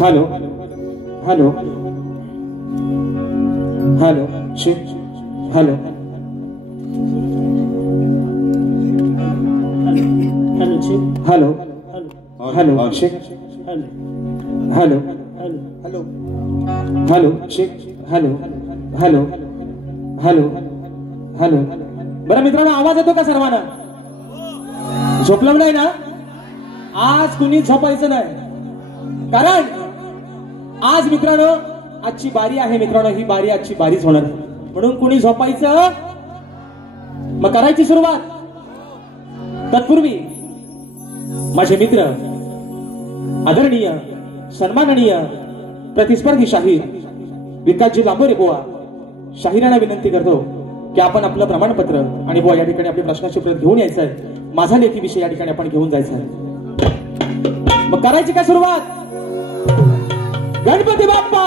Hello hello hello check hello hello check hello hello check hello hello hello check hello hello hello hello. बरं मित्रांनो, आवाज येतो का सर्वांना? झोपलं नाही ना? आज कुणी झोपायचं नाही, कारण आज मित्रांनो आजची बारी आहे. मित्रांनो ही बारी आजची बारीच होणार, म्हणून कुणी झोपायचं. मग करायची सुरुवात. तत्पूर्वी माझे मित्र, आदरणीय सन्माननीय प्रतिस्पर्धी शाहीर विकासजी लांबोरे बुवा, शाहिरांना विनंती करतो की आपण आपलं प्रमाणपत्र आणि बुवा या ठिकाणी आपली प्रश्नाची प्रत घेऊन यायचं आहे. माझा लेखी विषय या ठिकाणी आपण घेऊन जायचं आहे. मग करायची का सुरुवात? गणपती बाप्पा.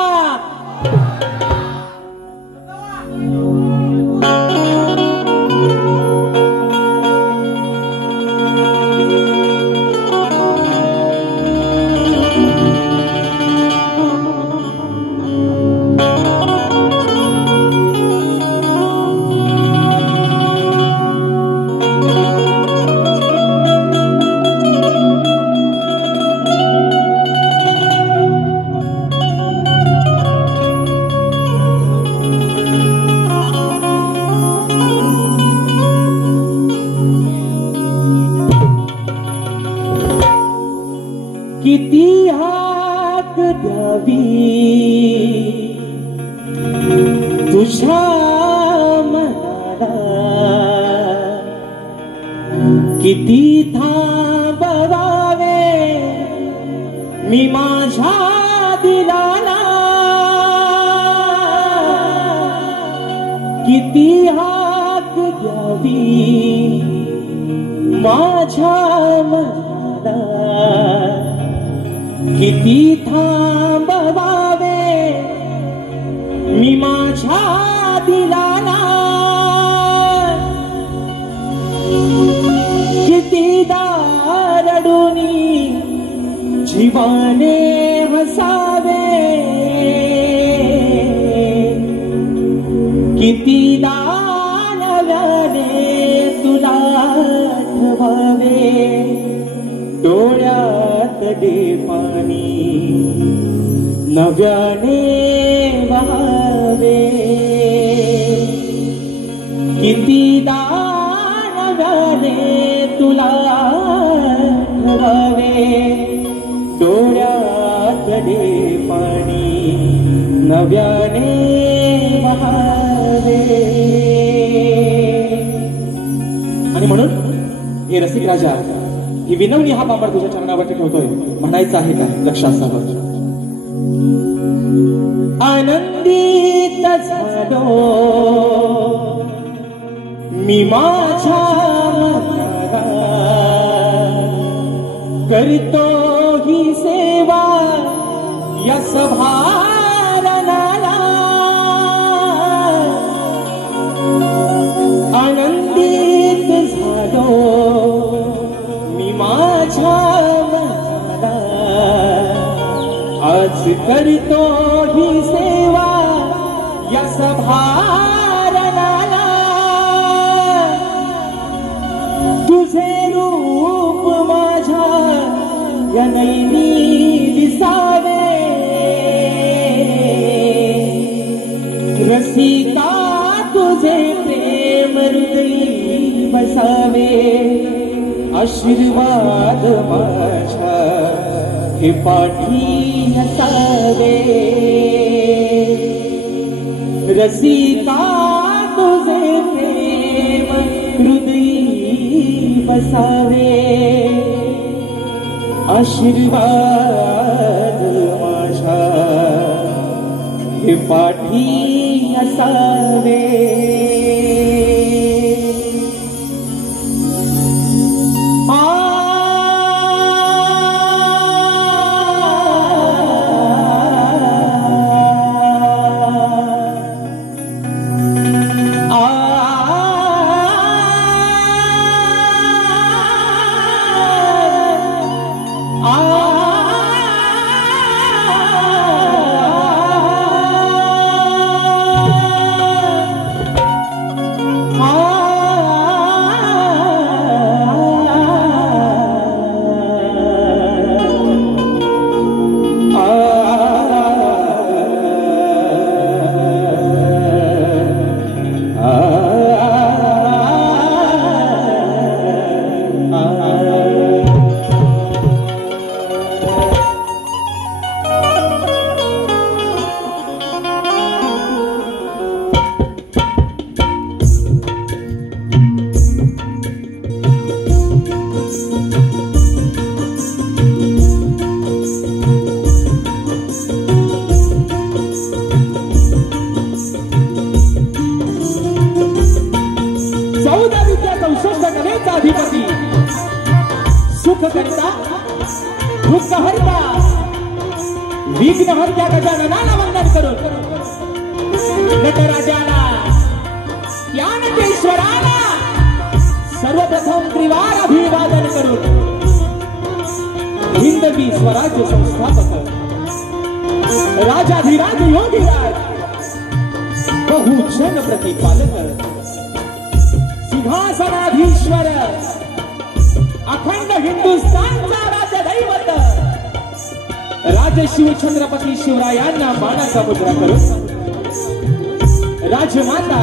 किती हाक द्यावी तुझ्या मनाला, किती थांबवावे मी माझ्या दिलाला, किती हाक द्यावी माझ्या मनाला, किती थांबवावे मी माझ्या दिलाला, कितीदा रडूनी जीवाने हसावे, कितीदा नव्याने तुला आठवावे, डोळ्यात दे पाणी नव्याने वाहावे, कितीदा नव्याने तुला आठवावे, डोळ्यात दे पाणी नव्याने वाहावे. आणि म्हणून हे रसिक राजा, ही विनवणी हा पापड तुझ्या चरणावरती ठेवतोय. म्हणायचं आहे काय? लक्ष असावं. आनंदित झालो मी माझ्या मनाला, करतो ही सेवा या सभारणाला, आनंदित झालो माझ्या मनाला, आज करतो ही सेवा या सभारणाला, तुझे रूप माझ्या या नैनी दिसावे, रसिका तुझे प्रेम हृदयी बसावे, आशीर्वाद माझ्या हे पाठी असावे, रसिका तुझे प्रेम हृदयी बसावे, आशीर्वाद माझ्या हे पाठी असावे. करता दुःख हरता विघ्न हरत्या गजाननाला वंदन करून नटराजाला या नटेश्वराला सर्वप्रथम त्रिवार अभिवादन करून हिंदवी स्वराज्य संस्थापक राजाधिराज योगीराज बहुजन प्रतिपालक सिंहासनाधीश्वर अखंड हिंदुस्थानचा राजदैवत राजशिव छत्रपती शिवरायांना मानाचा मुद्रा करून राजमाता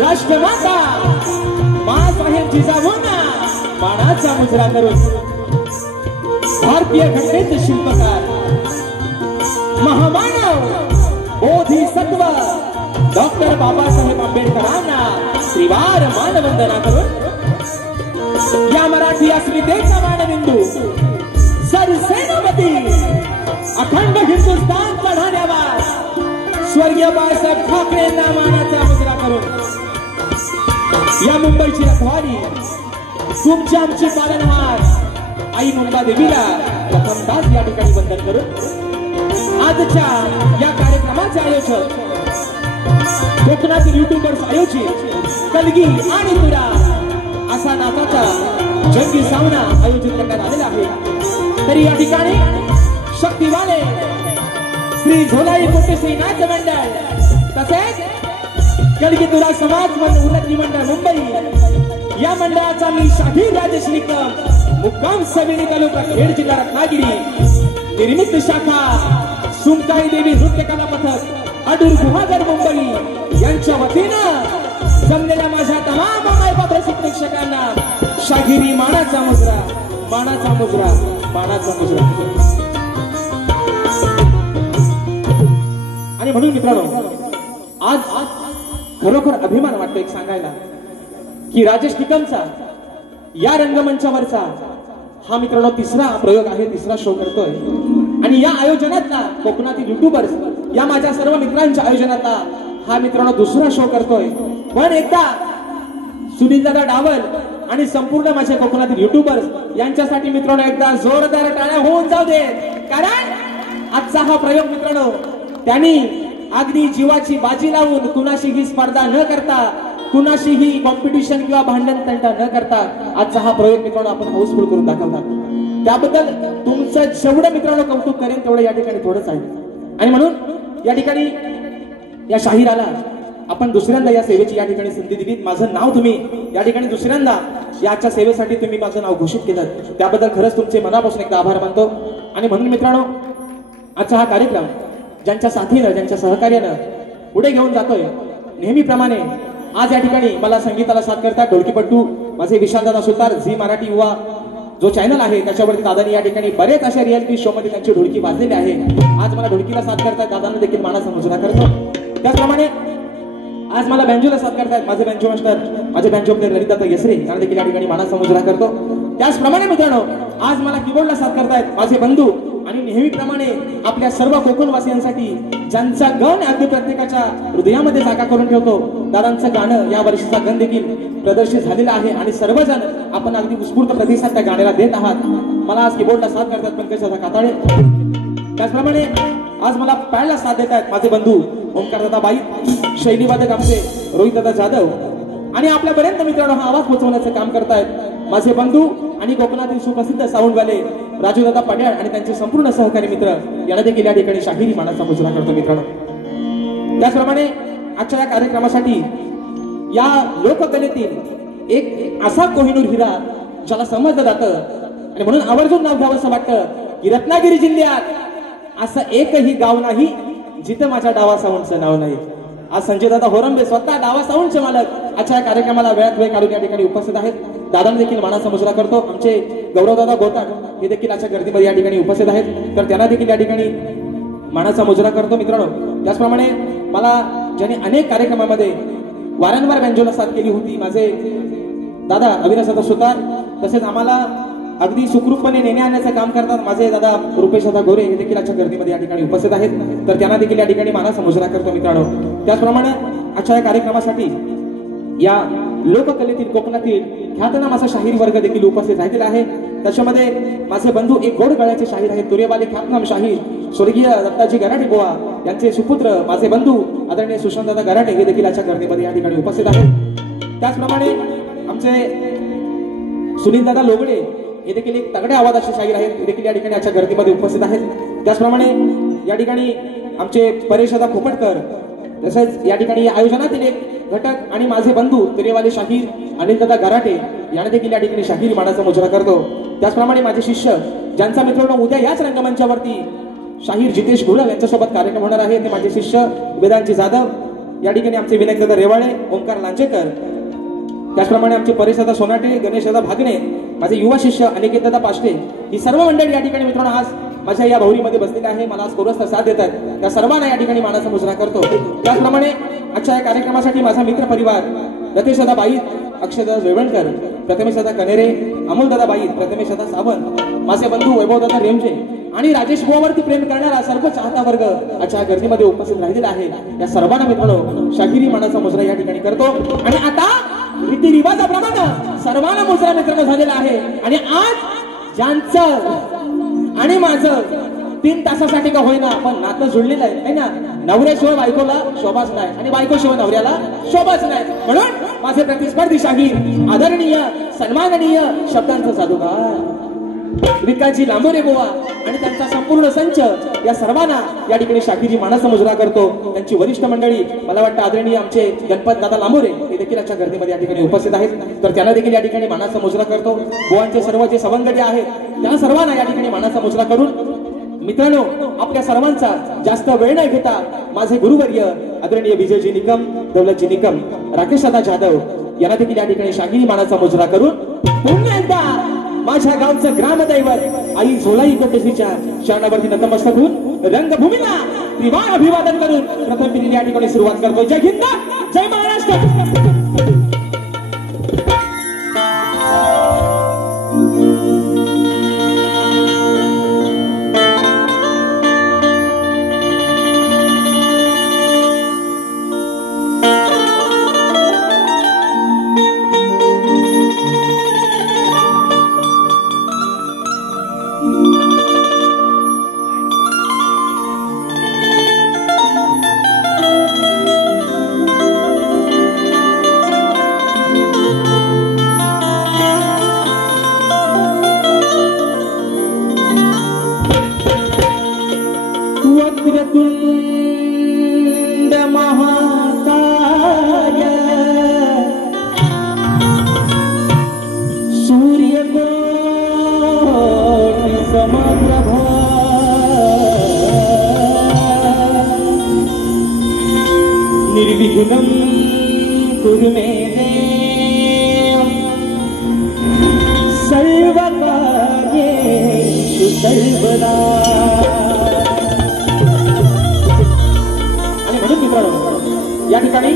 राष्ट्रमाता मासाहेब जिजाऊंना मानाचा मुद्रा करून भारतीय घटनेचे शिल्पकार महामानव बोधिसत्व डॉक्टर बाबासाहेब आंबेडकरांना त्रिवार मानवंदना करून या मराठी अस्मितेचा मानबिंदू सरसेनापती अखंड हिंदुस्थानचा धन्यवाद स्वर्गीय बाळासाहेब ठाकरेंना मानाचा मुद्रा करून या मुंबईची रखवाली तुमची आमची पालनहार आई मुंबा देवीला प्रथमताच या ठिकाणी वंदन करून आजच्या या कार्यक्रमाचे आयोजक कोकणातील युट्यूबर्स आयोजित कलगी आणि तुरा असा नाचाचा जंगी सामना आयोजित करण्यात आलेला आहे तरी या ठिकाणी शक्तिवाले श्री झोलाई कोटेश्री नाच मंडळ तसेच कलगी तुरा समाज उन्नती मंडळ मुंबई या मंडळाचा मी शाहीर राजेश निकम मुक्काम समिती तालुका खेड जिल्हा रत्नागिरी निर्मित शाखा सुमकाई देवी नृत्य कला पथक अडूर गुहागर मुंबई यांच्या वतीनं जमलेल्या माझ्या तमाम मायबाप शिक्षकांना शाहिरी मानाचा मुजरा मानाचा मुजरा मानाचा मुजरा आणि म्हणून मित्रांनो आज खरोखर अभिमान वाटतो एक सांगायला की राजेश निकमचा या रंगमंचावरचा हा मित्रांनो तिसरा प्रयोग आहे तिसरा शो करतोय आणि या आयोजनातला कोकणातील युट्यूबर्स या माझ्या सर्व मित्रांच्या आयोजनातला हा मित्रांनो दुसरा शो करतोय पण एकदा सुनीलदादा डावल आणि संपूर्ण माझ्या कोकणातील युट्यूबर्स यांच्यासाठी मित्रांनो एकदा जोरदार टाळ्या होऊन जाऊ दे कारण आजचा हा प्रयोग मित्रांनो त्यांनी अगदी जीवाची बाजी लावून कुणाशी ही स्पर्धा न करता कुणाशीही कॉम्पिटिशन किंवा भांडण तंटा न करता आजचा हा प्रयोग मित्रांनो आपण हाऊसफुल करून दाखवतात त्याबद्दल तुमचं जेवढं मित्रांनो कौतुक करेन तेवढं या ठिकाणी थोडंच आहे आणि म्हणून या ठिकाणी या शाहिराला आपण दुसऱ्यांदा या सेवेची या ठिकाणी संधी दिली माझं नाव तुम्ही या ठिकाणी दुसऱ्यांदा याच्या सेवेसाठी तुम्ही माझं नाव घोषित केलं त्याबद्दल खरंच तुमचे मनापासून एकदा आभार मानतो आणि म्हणून मित्रांनो आजचा हा कार्यक्रम ज्यांच्या साथीनं ज्यांच्या सहकार्यानं पुढे घेऊन जातोय नेहमीप्रमाणे आज या ठिकाणी मला संगीताला साथ करतात ढोलकीपट्टू माझे विशालदादा सुतार झी मराठी युवा जो चॅनल आहे त्याच्यावरती दादानी या ठिकाणी बरेच अशा रियालिटी शो मध्ये त्यांची ढोलकी वाजलेली आहे आज मला ढोलकीला साथ करतात दादांना देखील मानाचा मुजरा करतो त्याचप्रमाणे आज मला बँजोला साथ करतायत माझे बँजो मास्टर माझे बँजो प्लेअर ललिता येसरे त्यांना देखील या ठिकाणी मानाचा मुजरा करतो त्याचप्रमाणे मित्रांनो आज मला कीबोर्डला साथ करतायत माझे बंधू आणि नेहमीप्रमाणे आपल्या सर्व कोकणवासियांसाठी ज्यांचा गण अगदी प्रत्येकाच्या हृदयामध्ये जागा करून ठेवतो दादांचं गाणं या वर्षीचा गण देखील प्रदर्शित झालेला आहे आणि सर्वजण आपण अगदी उत्स्फूर्त प्रतिसाद त्या गाण्याला देत आहात मला आज कीबोर्डला साथ करतात पंकजदादा काताळे त्याचप्रमाणे आज मला पॅडला साथ देत आहेत माझे बंधू ओंकारदादा बाई शैलीवादक आमचे रोहितदादा जाधव आणि आपल्यापर्यंत मित्रांनो हा आवाज पोहोचवण्याचं काम करतायत माझे बंधू आणि कोकणातील सुप्रसिद्ध साऊंडवाले राजूदादा पड्याळ आणि त्यांचे संपूर्ण सहकारी मित्र यांना देखील या ठिकाणी शाहिरी मानाचा मुजरा करतो मित्रांनो त्याचप्रमाणे आजच्या या कार्यक्रमासाठी या लोककलेतील एक असा कोहिनूर हिरा ज्याला समजलं जातं आणि म्हणून आवर्जून नाव घ्यावं असं वाटतं की रत्नागिरी जिल्ह्यात असं एकही गाव नाही जिथे माझ्या डावा साऊंडचं नाव नाही आज संजय दादा होरंबे स्वतः डावा साऊंडचे मालक आजच्या कार्यक्रमाला वेळात वेळ काढून या ठिकाणी उपस्थित आहेत दादांना देखील मानाचा मुजरा करतो आमचे गौरवदादा गोताक हे देखील आजच्या गर्दीमध्ये या ठिकाणी उपस्थित आहेत तर त्यांना देखील या ठिकाणी मानाचा मुजरा करतो मित्रांनो त्याचप्रमाणे मला ज्यांनी अनेक कार्यक्रमामध्ये वारंवार बँजोला साथ केली होती माझे दादा अविनाश दादा सुतार तसेच आम्हाला अगदी सुखरूपपणे नेणे आणण्याचं काम करतात माझे दादा रुपेश दादा गोरे हे देखील आजच्या गर्दीमध्ये या ठिकाणी उपस्थित आहेत तर त्यांना देखील या ठिकाणी मानाचा मुजरा करतो मित्रांनो त्याचप्रमाणे आजच्या या कार्यक्रमासाठी या लोककलेतील कोकणातील ख्यातनाम असा शाहीर वर्ग देखील उपस्थित राहिलेला आहे त्याच्यामध्ये माझे बंधू एक गोड गळ्याचे शाहीर आहेत, तुरेवाले ख्यातनाम शाहीर स्वर्गीय दत्ताजी गराटे बुवा यांचे सुपुत्र माझे बंधू आदरणीय सुशांतदादा गराटे हे देखील आजच्या गर्दीमध्ये या ठिकाणी उपस्थित आहेत. त्याचप्रमाणे आमचे सुनीलदादा लोगडे हे देखील एक तगड्या आवाजाचे शाहीर आहेत, हे देखील या ठिकाणी आजच्या गर्दीमध्ये उपस्थित आहेत. त्याचप्रमाणे या ठिकाणी आमचे परेशदा खोपटकर, तसेच या ठिकाणी आयोजनातील एक घटक आणि माझे बंधू तुरेवाले शाहीर अनिलदादा गराटे यांनी देखील या ठिकाणी शाहीर मानाचा मुजरा करतो. त्याचप्रमाणे माझे शिष्य ज्यांचा मित्रांनो उद्या याच रंगमंचावरती शाहीर जितेश गुरव यांच्यासोबत कार्यक्रम होणार आहे, ते माझे शिष्य वेदांची जाधव, या ठिकाणी आमचे विनायकदादा रेवाळे, ओंकार लांचेकर, त्याचप्रमाणे आमचे परेशदादा सोनाटे, गणेशदादा भागणे, माझे युवा शिष्य अनिकेतदादा पाष्टे, ही सर्व मंडळी या ठिकाणी मित्रांनो आज माझ्या या भौरीमध्ये बसलेले आहे. मला आज कोरस्ता साथ देतात, त्या सर्वांना या ठिकाणी मानाचा मुजरा करतो. त्याचप्रमाणे आजच्या या कार्यक्रमासाठी माझा मित्र परिवार रतेशदादा बाईत, अक्षयदादा जेवणकर, प्रथमेशदादा कनेरे, अमोलदादा बाईत, प्रथमेशदादा सावंत, माझे बंधू वैभवदादा रेमजे आणि राजेश बुवावरती प्रेम करणारा सर्व चाहता वर्ग आजच्या गर्दीमध्ये उपस्थित राहिलेला आहे. या सर्वांना मित्रांनो शाहिरी मानाचा मुजरा या ठिकाणी करतो. आणि आता रीतिरिवाजाप्रमाणे सर्वांना मुजरा मित्रांनो झालेला आहे. आणि आज ज्यांचं आणि माझं 3 तासासाठी का होईना पण नातं जुळलेलं आहे ना, नवऱ्याशिवाय बायकोला शोभाच नाही आणि बायकोशिवाय नवऱ्याला शोभाच नाही. म्हणून माझे प्रतिस्पर्धी शाहीर आदरणीय सन्माननीय शब्दांचा जादूगार विकासजी लांबोरे बुवा आणि त्यांचा संपूर्ण संच या सर्वांना या ठिकाणी शाहीरी मानाचा मुजरा करतो. त्यांची वरिष्ठ मंडळी मला वाटतं आदरणीय आमचे गणपत दादा लांबोरे हे देखील आजच्या गर्दीमध्ये या ठिकाणी उपस्थित आहेत, तर त्यांना देखील या ठिकाणी मानाचा मुजरा करतो. बुवांचे सर्व जे सवंगडी आहेत त्या सर्वांना या ठिकाणी मानाचा मुजरा करून मित्रांनो आपल्या सर्वांचा जास्त वेळ न घेता माझे गुरुवर्य आदरणीय विजयजी निकम, दौलतजी निकम, राकेशदादा जाधव यांना देखील या ठिकाणी शाहीरी मानाचा मुजरा करून पुन्हा एकदा माझ्या गावचं ग्रामदैवत आई झोलाई कोटेशीच्या शरणावरती नतमस्तक होऊन रंगभूमीला त्रिवार अभिवादन करून प्रथम पिढीने या ठिकाणी सुरुवात करतो. जय हिंद, जय महाराष्ट्र. निर्विघ्नं कुरु मे देव सर्वकार्येषु सर्वदा. आणि म्हणून मित्रांनो या ठिकाणी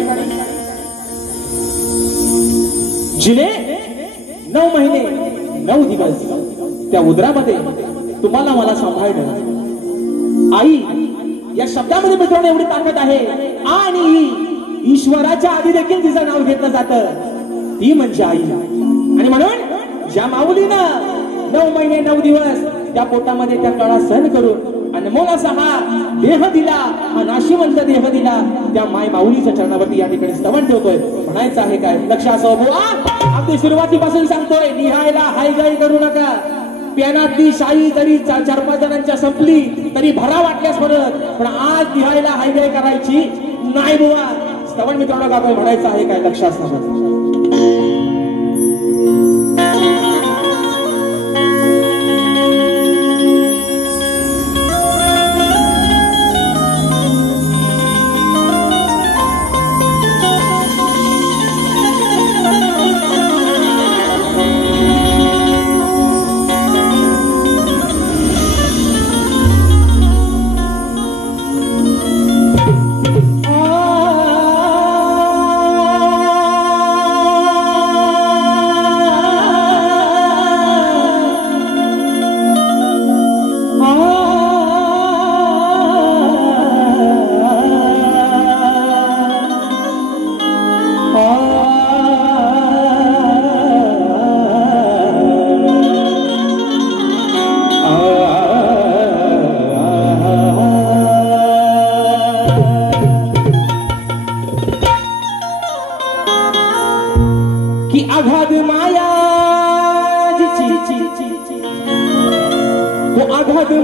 जिने 9 महिने 9 दिवस त्या उदरामध्ये तुम्हाला मला सांभाळलं. आई या शब्दामध्ये मित्रांनो एवढी ताकद आहे. आणि ईश्वराच्या आधी देखील तिचं नाव घेतलं जातं, ती म्हणजे आई. आणि म्हणून ज्या माऊलीनं 9 महिने 9 दिवस त्या पोटामध्ये त्या काळा सहन करून अनमोल असा हा देह दिला, हा नाशिवंत देह दिला, त्या माय माऊलीच्या चरणावरती या ठिकाणी स्तवन ठेवतोय. म्हणायचं आहे काय लक्ष असं बुवा, अगदी सुरुवातीपासून सांगतोय लिहायला हायगाई करू नका. प्यानातली शाई जरी 4-5 जणांच्या संपली तरी भरा वाटल्यास परत, पण आज लिहायला हायगाई करायची नाही बुवा. स्तवन मित्रांनो गातोय, म्हणायचं आहे काय लक्ष असणार.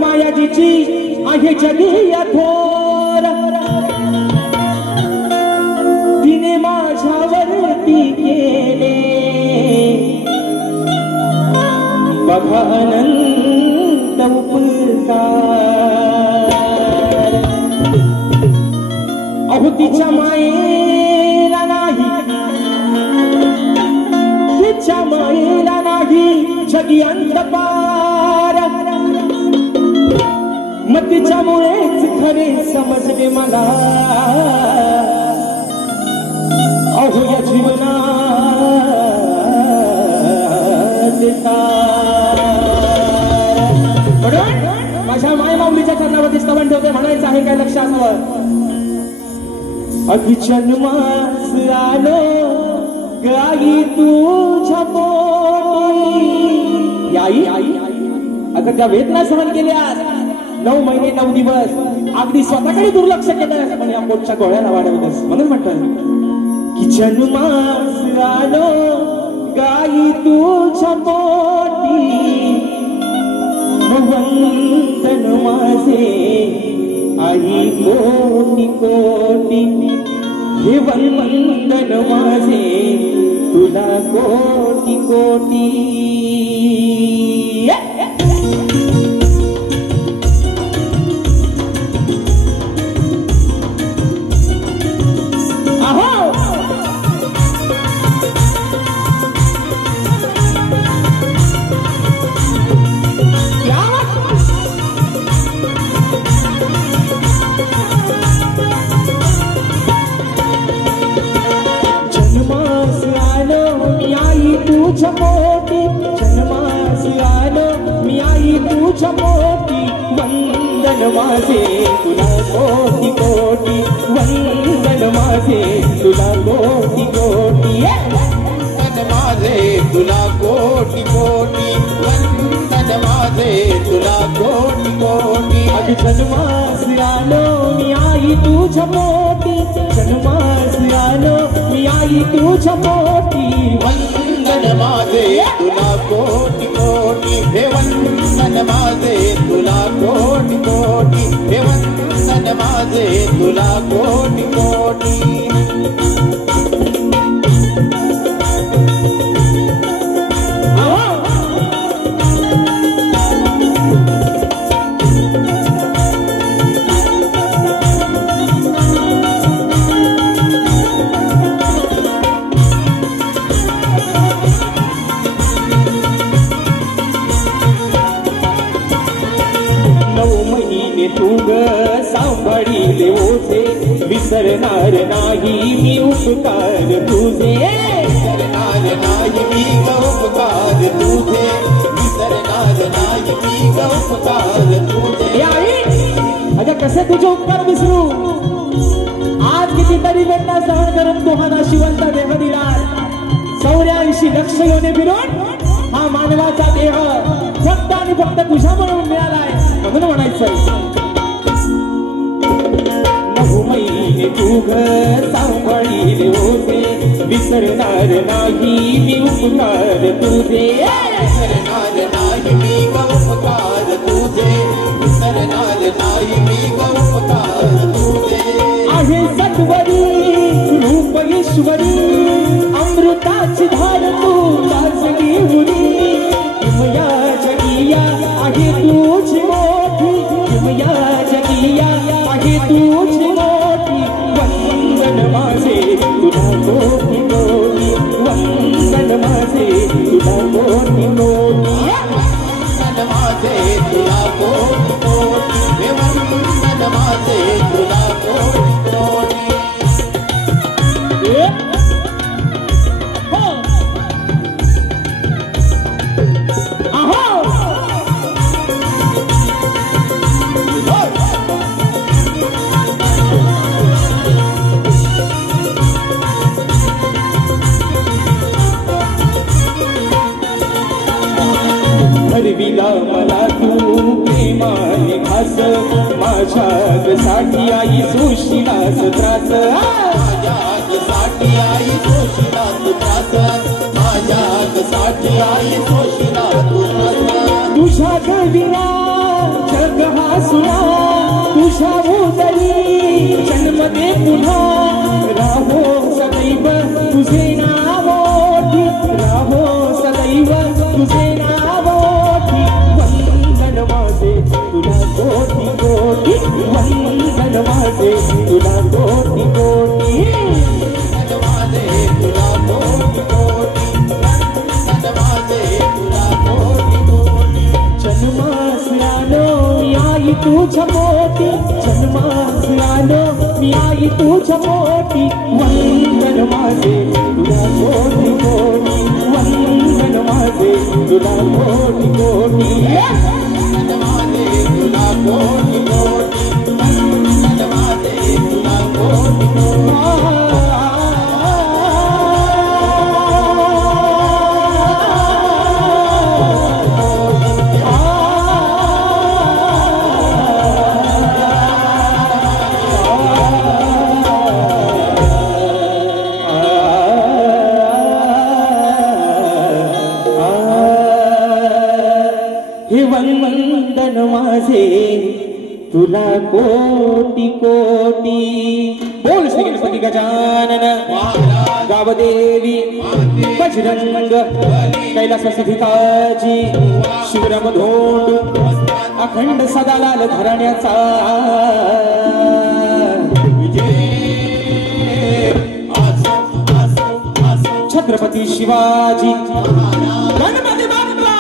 मायाजीची आहे जगी थोर, तिने माझ्यावरती केले बघा अनंत उपकार। अहो तिच्या मायेला नाही, तिच्या मायेला नाही जगी अंत पार, मग तिच्यामुळेच खरे समजले मला अहो या जीवनात माझ्या माय माऊलीच्या चरणावरती स्तवन ठेवते, म्हणायचं आहे काय लक्ष असावं। अगदी जन्मास आलो गाई तुझ्या पोटी, आई अगं त्या वेदना सहन केल्यास 9 महिने 9 दिवस अगदी स्वतःकडे दुर्लक्ष केलं, पण या पोटच्या गोळ्याला वाढवलंस, म्हणून म्हणतात की जन्मास आलो गाई तुझ्या पोटी, वंदन माझे आई कोटी कोटी, हे वंदन माझे तुला कोटी कोटी। तुझ्या पोटी जन्मास आलो मी आई तुझ्या पोटी, वंदन माझे तुला कोटी कोटी, वंदन माझे तुला कोटी कोटी, वंदन माझे तुला कोटी कोटी, वंदन माझे तुला कोटी कोटी। अगं जन्मास आलो मी आई तुझ्या पोटी, जन्मास आलो मी आई तुझ्या पोटी, वंदन माझे तुला कोटी कोटी, हे वंदन माझे तुला कोटी कोटी, हे वंदन माझे तुला कोटी कोटी। तू ग सांभाळीले ओझे, विसरणार नाही मी उपकार तुझे, विसरणार नाही मी उपकार तुझे, विसरणार नाही मी उपकार तुझे। अगं कसे तुझे उपकार विसरू, आज कितीतरी वेदना सहन करून तू हा नाशिवंत देह दिला, 84 लक्ष योने फिरून हा मानवाचा देह फक्त आणि फक्त तुझ्यामुळे मिळालाय, म्हणून म्हणायचं 9 महिने तू घर सांभाळीले होते, विसरणार नाही मी उपकार तुझे, विसरणार नाही मी उपकार तुझे, विसरणार नाही मी उपकार तुझे। आहे सत्वरी रूप ईश्वरी, अमृताची धार तू दासली उरी, किमया जगिया आहे तुझी मोठी, किमया जगिया आहे तुझी मोठी, वंदन माझे तुला कोटी कोटी, वंदन माझे तुला कोटी कोटी, वंदन माझे तुला कोटी कोटी, हे वंदन माझे तुला कोटी कोटी। हरविला मला तू प्रेमाने घास, माझ्यासाठी आई सुशिलास त्रास, माझ्यासाठी आई सुशिलास त्रास, माझ्यासाठी आई सुशिलास त्रास, तुझ्या गविरा जग सुना तुझ्या उदरी जन्म दे पुन्हा राहो सदैव तुझे नावोठी राहो सदैव तुझे नावोठी वंदन माझे तुला कोटी कोटी वंदन माझे तुला कोटी कोटी तुझ्या मोठी जन्मास आलो मी आई तुझ्या मोठी वंदन माझे तुला कोटी कोटी वंदन माझे तुला कोटी कोटी वंदन माझे तुला कोटी कोटी वंदन माझे तुला कोटी कोटी वंदन माझे तुला कोटी कोटी बोल श्री गणपती गजानन गावदेवी बजरंग कैलासधिकाजी शिवराम धोंड अखंड सदालाल घराण्याचा छत्रपती शिवाजी गणपती बाप्पा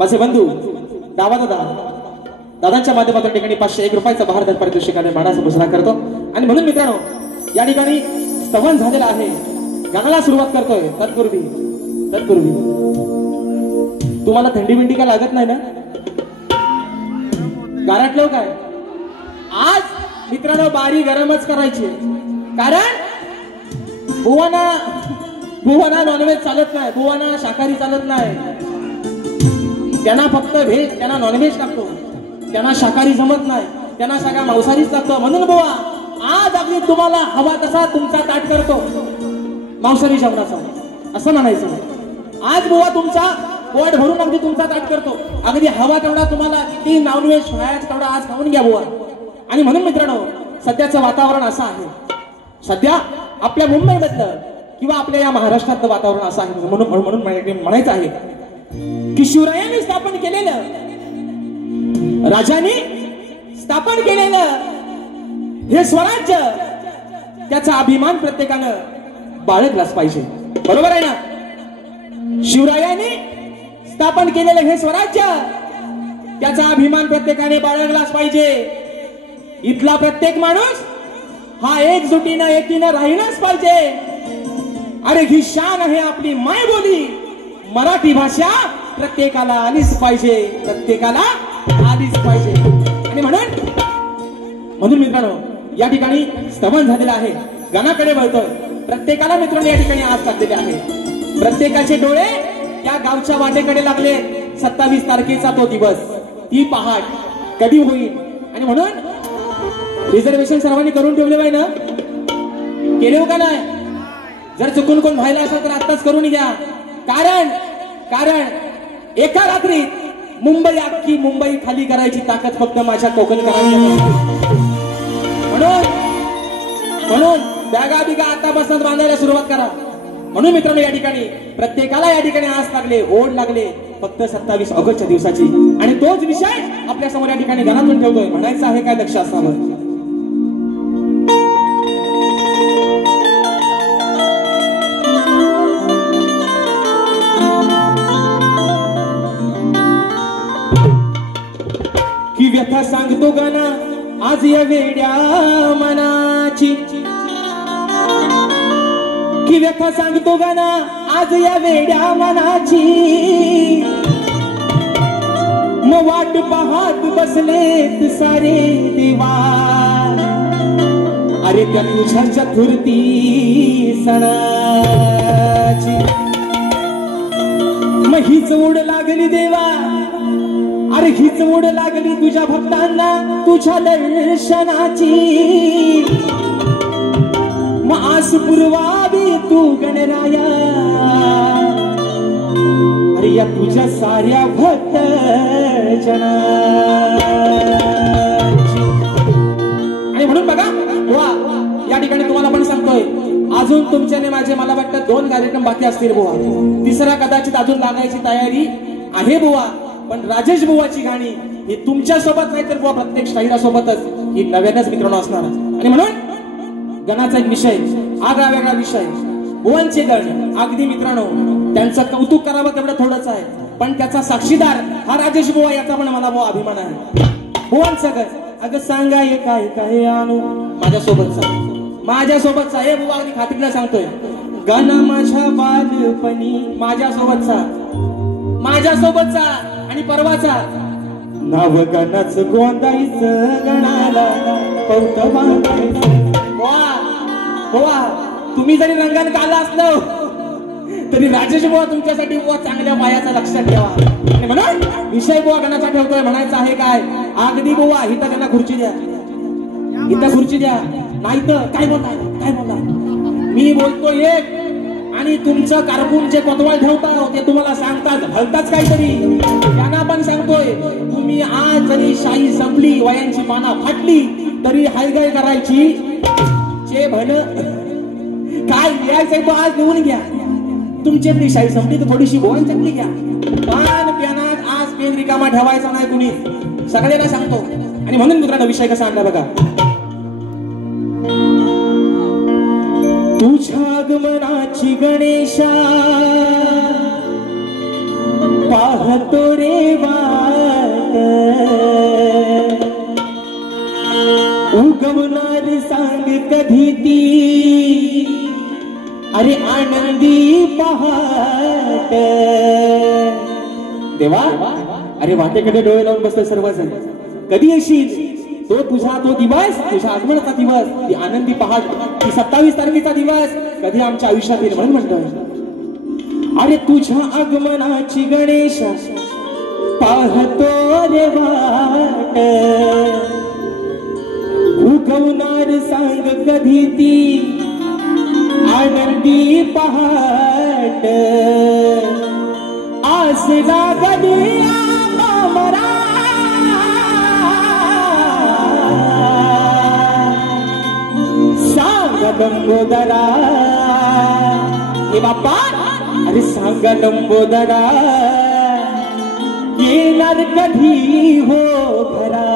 माझे बंधू दावा दादांच्या माध्यमातून ठिकाणी 501 रुपयाचा बहारदार पारितोषिकाने मानाचा घोषणा करतो आणि म्हणून मित्रांनो या ठिकाणी स्तवन झालेला आहे गाण्याला सुरुवात करतोय तत्पूर्वी तुम्हाला थंडी बिंडी का लागत नाही ना गारटलो काय आज मित्रांनो बारी गरमच करायची कारण बुवाना नॉनव्हेज चालत नाही बुवाना शाकाहारी चालत नाही त्यांना फक्त व्हेज त्यांना नॉनव्हेज लागतो त्यांना शाकाहारी जमत नाही त्यांना सगळा मांसाहारीच लागतो म्हणून बुवा आज अगदी तुम्हाला हवा तसा तुमचा ताट करतो मांसाहारी जेवणाचा असं म्हणायचं आज बुवा तुमचा पोट भरून अगदी तुमचा ताट करतो अगदी हवा तेवढा तुम्हाला किती नॉनव्हेज खायचं तेवढा आज खाऊन घ्या बुवा आणि म्हणून मित्रांनो सध्याचं वातावरण असं आहे सध्या आपल्या मुंबईमधलं किंवा आपल्या या महाराष्ट्रातलं वातावरण असं आहे म्हणून म्हणायचं आहे की शिवरायांनी स्थापन केलेलं राजांनी स्थापन केलेलं हे स्वराज्य त्याचा अभिमान प्रत्येकानं बाळगलाच पाहिजे बरोबर आहे ना शिवरायांनी स्थापन केलेलं हे स्वराज्य त्याचा अभिमान प्रत्येकाने बाळगलाच पाहिजे इथला प्रत्येक माणूस हा एकजुटीनं एकीनं राहिलाच पाहिजे अरे ही शान आहे आपली मायबोली मराठी भाषा प्रत्येकाला आलीच पाहिजे आणि म्हणून मित्रांनो या ठिकाणी स्तवन झालेलं आहे गाण्याकडे वळतोय प्रत्येकाला मित्रांनो या ठिकाणी आज लागलेले आहे प्रत्येकाचे डोळे त्या गावच्या वाटेकडे लागले 27 तारखेचा तो दिवस, ती पहाट कधी होईल. आणि म्हणून रिझर्वेशन सर्वांनी करून ठेवले पाहिजे ना, केले हो का नाही? जर चुकून कोण व्हायला असेल तर आत्ताच करून घ्या. कारण एका रात्रीत मुंबई, अख्खी मुंबई खाली करायची ताकद फक्त माझ्या कोकणकरांची. म्हणून बॅगा बिगा आतापासून बांधायला सुरुवात करा. म्हणून मित्रांनो, या ठिकाणी प्रत्येकाला या ठिकाणी आस लागले, ओढ लागले फक्त 27 ऑगस्टच्या दिवसाची. आणि तोच विषय आपल्या समोर या ठिकाणी घरातून ठेवतोय. म्हणायचं आहे काय लक्ष असावं. की व्यथा सांगतो गाना आज या वेड्या मनाची, की व्यथा सांगतो गाना आज या वेड्या मनाची. मग वाट पाहत बसलेत सारे देवा, अरे त्या तुझ्या चतुर्थी सणाची. मग हीच ओढ लागली देवा, अरे हीच ओढ लागली तुझ्या भक्तांना तुझ्या दर्शनाची. मग आस पुरवावी तू गणराया, अरे या तुझ्या साऱ्या भक्त जनाची. आणि म्हणून बघा बुवा, या ठिकाणी तुम्हाला पण सांगतोय, अजून तुमच्याने माझे मला वाटतं 2 कार्यक्रम बाकी असतील बुवा. तिसरा कदाचित अजून लागायची तयारी आहे बुवा. पण राजेश बुवाची गाणी ही तुमच्या सोबत नाही तर बुवा प्रत्येक शाहिरासोबतच ही नव्यानच मित्रांनो असणार. आणि म्हणून गणाचा एक विषय, आगळा वेगळा विषय, बुवांचे गण. अगदी मित्रांनो, त्यांचं कौतुक करावं तेवढं थोडंच आहे, पण त्याचा साक्षीदार हा राजेश बुवा, याचा पण मला बुवा अभिमान आहे. बुवांचं गण अगं सांगा ये काय काय आणू माझ्यासोबतचा हे बुवा अगदी खात्रीनं सांगतोय. गाणं माझ्या बालपणी माझ्यासोबतचा आणि परवाचा. नाव गाण्याचं गोंदाईचं गणाला पौत बांधायचं. बुवा तुम्ही जरी रंगाने काला असलो तरी राजेश बुवा तुमच्यासाठी बुवा चांगल्या पायाचा लक्षात ठेवा. आणि म्हणून विषय बुवा गणाचा ठेवतोय. म्हणायचं आहे काय, अगदी बुवा इथं त्यांना खुर्ची द्या, इथं खुर्ची द्या, नाही तर काय बोलता मी बोलतो एक आणि तुमचं कारकून जे कोतवाल ठेवता ते तुम्हाला सांगतात भलताच काहीतरी. त्यांना पण सांगतोय, तुम्ही आज जरी शाही संपली, वयांची पाना फाटली तरी हायगाय करायची. चे भन काय लिहायचंय तो आज लिहून घ्या. तुमच्यातली शाही संपली तर थोडीशी बोन चांगली घ्या. पान प्यानात आज पेन रिकामा ठेवायचा नाही कुणी, सगळ्यांना सांगतो. आणि म्हणून मित्रांनो विषय कसा आणला बघा. तुझ्या आगमनाची गणेशा पाहतो रे वाट, उगवणार सांग कधी ती, अरे आनंदी पहाट. देवा अरे वाटेकडे डोळे लावून बसले सर्वजण. कधी येशील तो दिवस, तुझ्या आगमनाचा दिवस, ती आनंदी पहाट, ती 27 तारखेचा दिवस कधी आमच्या आयुष्यात येईल. म्हणून म्हणतोय, अरे तुझ्या आगमनाची गणेशा पाहतो रे वाट, उगवणार सांग कधी ती आनंदी पहाट. आस लागली आम्हाला सांग लंबोदरा, हे बाप्पा अरे सांग लंबोदरा, येणार कधी हो घरा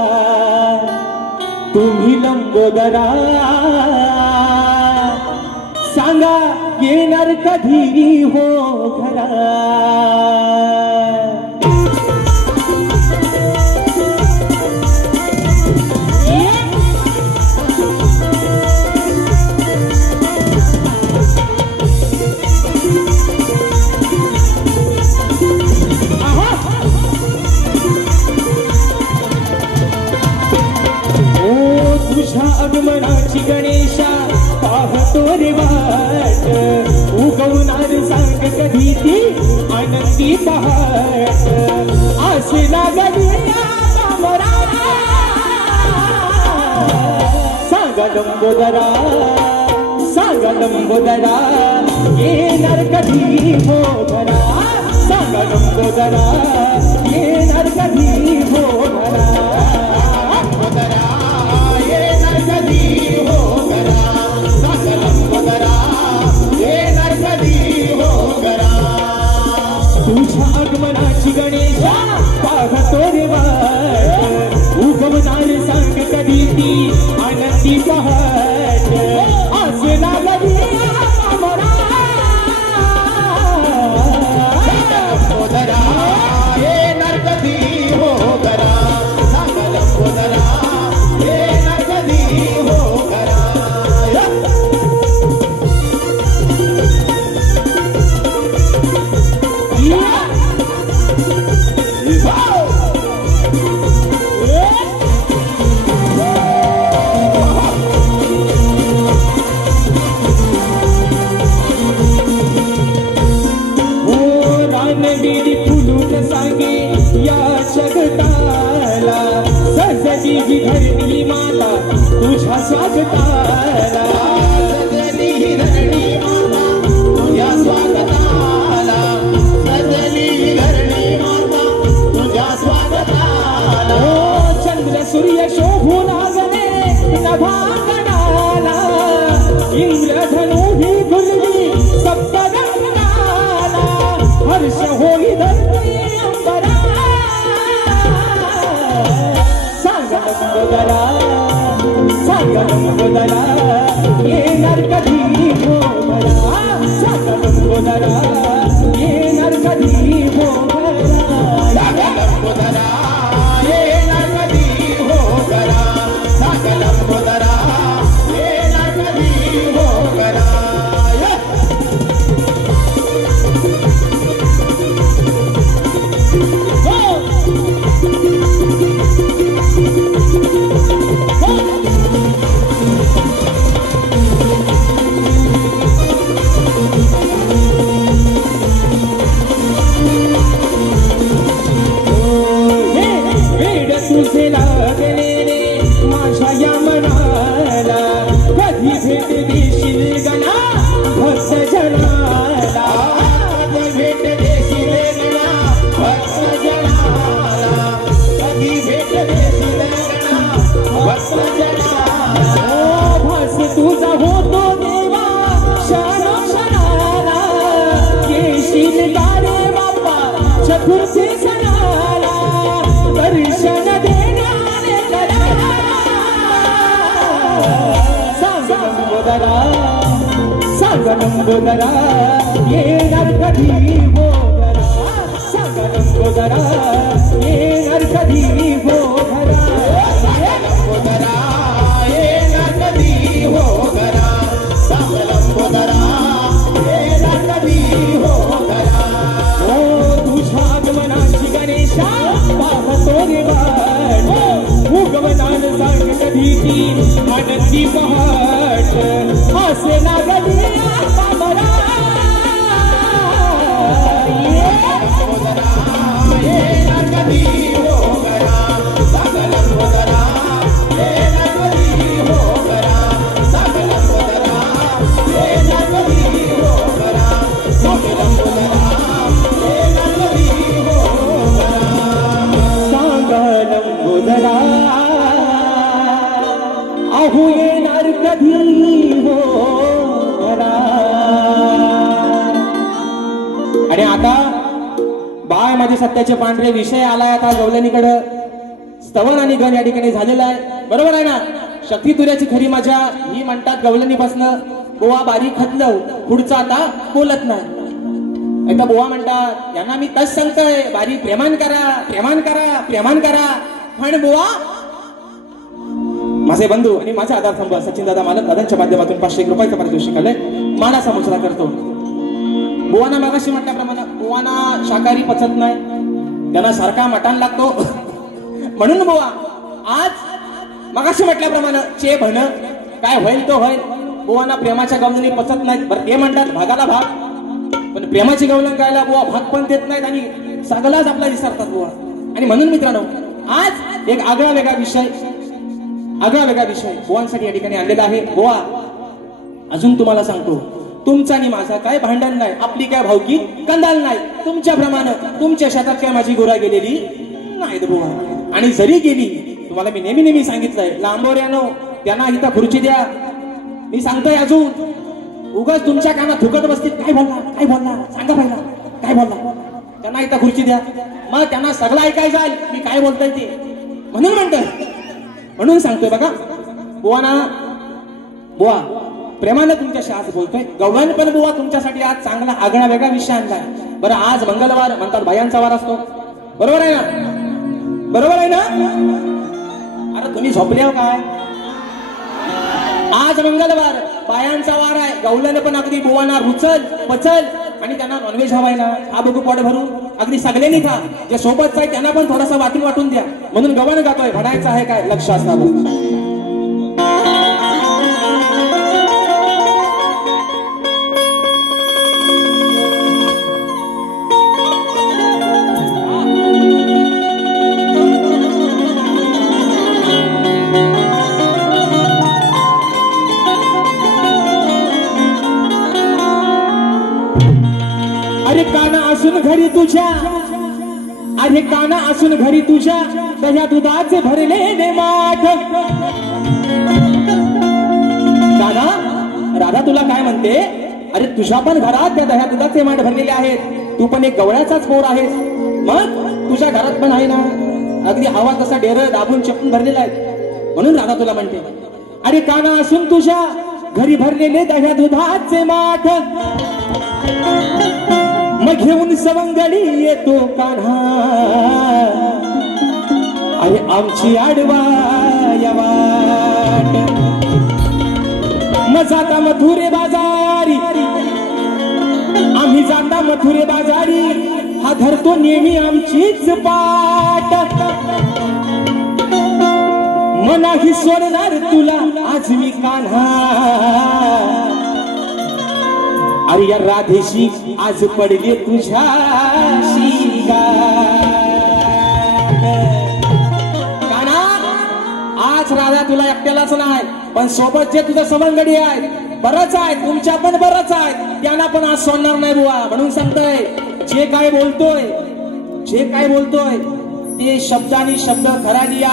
तुम्ही लंबोदरा. सांगा येणार कधी हो घरा. तुझ्या आगमनाची गणेशा पाहतो रे वाट, उगवणार सांग कधी ती आनंदी पहाट. लंबोदरा सांगा लंबोदरा येणार कधी हो घरा सांगा लंबोदरा येणार कधी हो घरा लंबोदरा येणार कधी हो घरा सांगा लंबोदरा येणार कधी हो घरा तुझ्या आगमनाची गणेशा पाहतो रे वाट उगवणार सांग कधी ती आनंदी पहाट असे लागली आम्हाला लंबोदरा येणार कधी हो घरा सांगा लंबोदरा येणार कधी हो घरा सजली धरणी माता तुझ्या स्वागताला सजली धरणी माता तुझ्या स्वागताला सजली धरणी माता तुझ्या स्वागताला चंद्र सूर्य शोभू लागले नभागणाला इंद्रधनु ही गुलली सप्तगंगाला हर्ष होई धरणी अंबरा लंबोदरा सांगा लंबोदरा येणार कधी हो घरा सांगा लंबोदरा येणार कधी हो घरा सांगा लंबोदरा येणार कधी हो घरा सांगा लंबोदरा येणार कधी हो घरा तुझे लागले रे माझ्या या मनाला कधी भेट देशील गणा भक्त जनाला भेट देशील गणा भक्त जनाला कधी भेट देशील गणा भक्त जनाला भास तुझा होतो देवा क्षण क्षणाला येशील गारे बाप्पा चतुर्थी सणाला दर्शन देणारे करा सांगा लंबोदरा सांगा लंबोदरा येणार कधी हो घरा सांगा लंबोदरा येणार कधी हो घरा सांगा लंबोदरा येणार कधी हो घरा सांगा लंबोदरा येणार कधी हो घरा ओ तुझ्या आगमनाची गणेशा पाहतो रे वाट उगवणार सांग कधी ती आनंदी पहाट असे लागली आम्हाला लंबोदरा येणार कधी हो घरा सांगा लंबोदरा येणार कधी हो घरा सांगा लंबोदरा येणार कधी हो घरा सांगा लंबोदरा येणार कधी हो लंबोदरा आहू येणार कधी हो घरा आणि आता बाळ माझे सत्याचे पांढरे विषय आलाय आता गवलनीकडं स्तवन आणि गण या ठिकाणी झालेला आहे बरोबर आहे ना शक्ती तुऱ्याची खरी मजा ही म्हणतात गवलनीपासनं बोवा बारीक खतलं पुढचा आता बोलत नाही एकदा बोवा म्हणतात यांना मी तस सांगतोय बारी प्रेमान करा प्रेमान करा प्रेमान करा पण बोवा माझे बंधू आणि माझा आधार स्तंभ सचिन दादा मालक दादांच्या माध्यमातून 501 रुपयाचा पारितोषिक आले मानाचा मुजरा करतो बुवाना मागाशी म्हटल्याप्रमाणे बुवाना शाकाहारी पचत नाही त्यांना सारखा मटण लागतो म्हणून बुवा आज मागाशी म्हटल्याप्रमाणे चे भण काय होईल तो होईल बुवाना प्रेमाच्या गवलनी पचत नाहीत बरं ते म्हणतात भागाला भाग पण प्रेमाची गवलन गायला बुवा भाग पण देत नाहीत आणि सगळाच आपला विसरतात बुवा आणि म्हणून मित्रांनो आज एक आगळा वेगळा विषय आगळा वेगळा विषय बुवांसाठी या ठिकाणी आणलेला आहे. बुवा, अजून तुम्हाला सांगतो, तुमचा आणि माझा काय भांडण नाही, आपली काय भावकी कंदाल नाही. तुमच्याप्रमाणे तुमच्या शेतात काय माझी गोरा गेलेली नाही बुवा. आणि जरी गेली, तुम्हाला मी नेहमी सांगितलंय, लांबोऱ्यानो त्यांना इथं खुर्ची द्या. मी सांगतोय अजून, उगाच तुमच्या कानात थुकत बसतील, काय बोलला सांगा पहिला, काय बोलला. त्यांना इथं खुर्ची द्या, मग त्यांना सगळं ऐकायचं आहे मी काय बोलतोय ते. म्हणून सांगतोय बघा बुवा, बुवा प्रेमाने तुमच्याशी आज बोलतोय. गवळण पण बुवा तुमच्यासाठी आज चांगला आगळा वेगळा विषय आणलाय. बरं, आज मंगळवार म्हणतात, बायांचा वार असतो, बरोबर आहे ना? बरोबर आहे ना? अरे तुम्ही झोपले हो काय? आज मंगळवार, बायांचा वार आहे. गवळण पण अगदी बुवाना रुचल पचल आणि त्यांना नॉनव्हेज हवायला हा बघू पोट भरून अगदी सगळ्यांनी खा. जे सोबतच आहे त्यांना पण थोडासा वाटून द्या. म्हणून गवळण गातोय, भडायचं आहे काय लक्ष असावं. घरी तुझ्या, अरे काना असून घरी तुझ्या दह्या दुधाचे भरलेले माठ. काना, राधा तुला काय म्हणते, अरे तुझ्या पण घरात त्या दह्या दुधाचे माठ भरलेले आहेत. तू पण एक गवळ्याचाच पोर आहेस, मग तुझ्या घरात पण आहे ना अगदी हवा तसा डेर दाबून चपून भरलेला आहे. म्हणून राधा तुला म्हणते, अरे काना असून तुझ्या घरी भरलेले दह्या दुधाचे माठ. मग घेऊन सवंगडी येतो कान्हा, अरे आमची आडवा या वाट. मग जाता मथुरे बाजारी, आम्ही जाता मथुरे बाजारी, हा धरतो नेहमी आमचीच पाट. मनाही सोडणार तुला आज मी कान्हा, अरे या राधेशी आज पडले तुझ्याशी काना. आज राधा तुला एकट्यालाच नाही, पण सोबत जे तुझं सवंगडी आहे बरंच आहे, तुमच्या पण बरंच आहे, त्यांना पण आज सोडणार नाही बुवा. म्हणून सांगतोय, जे काय बोलतोय ते शब्दानी शब्द खरा लिया.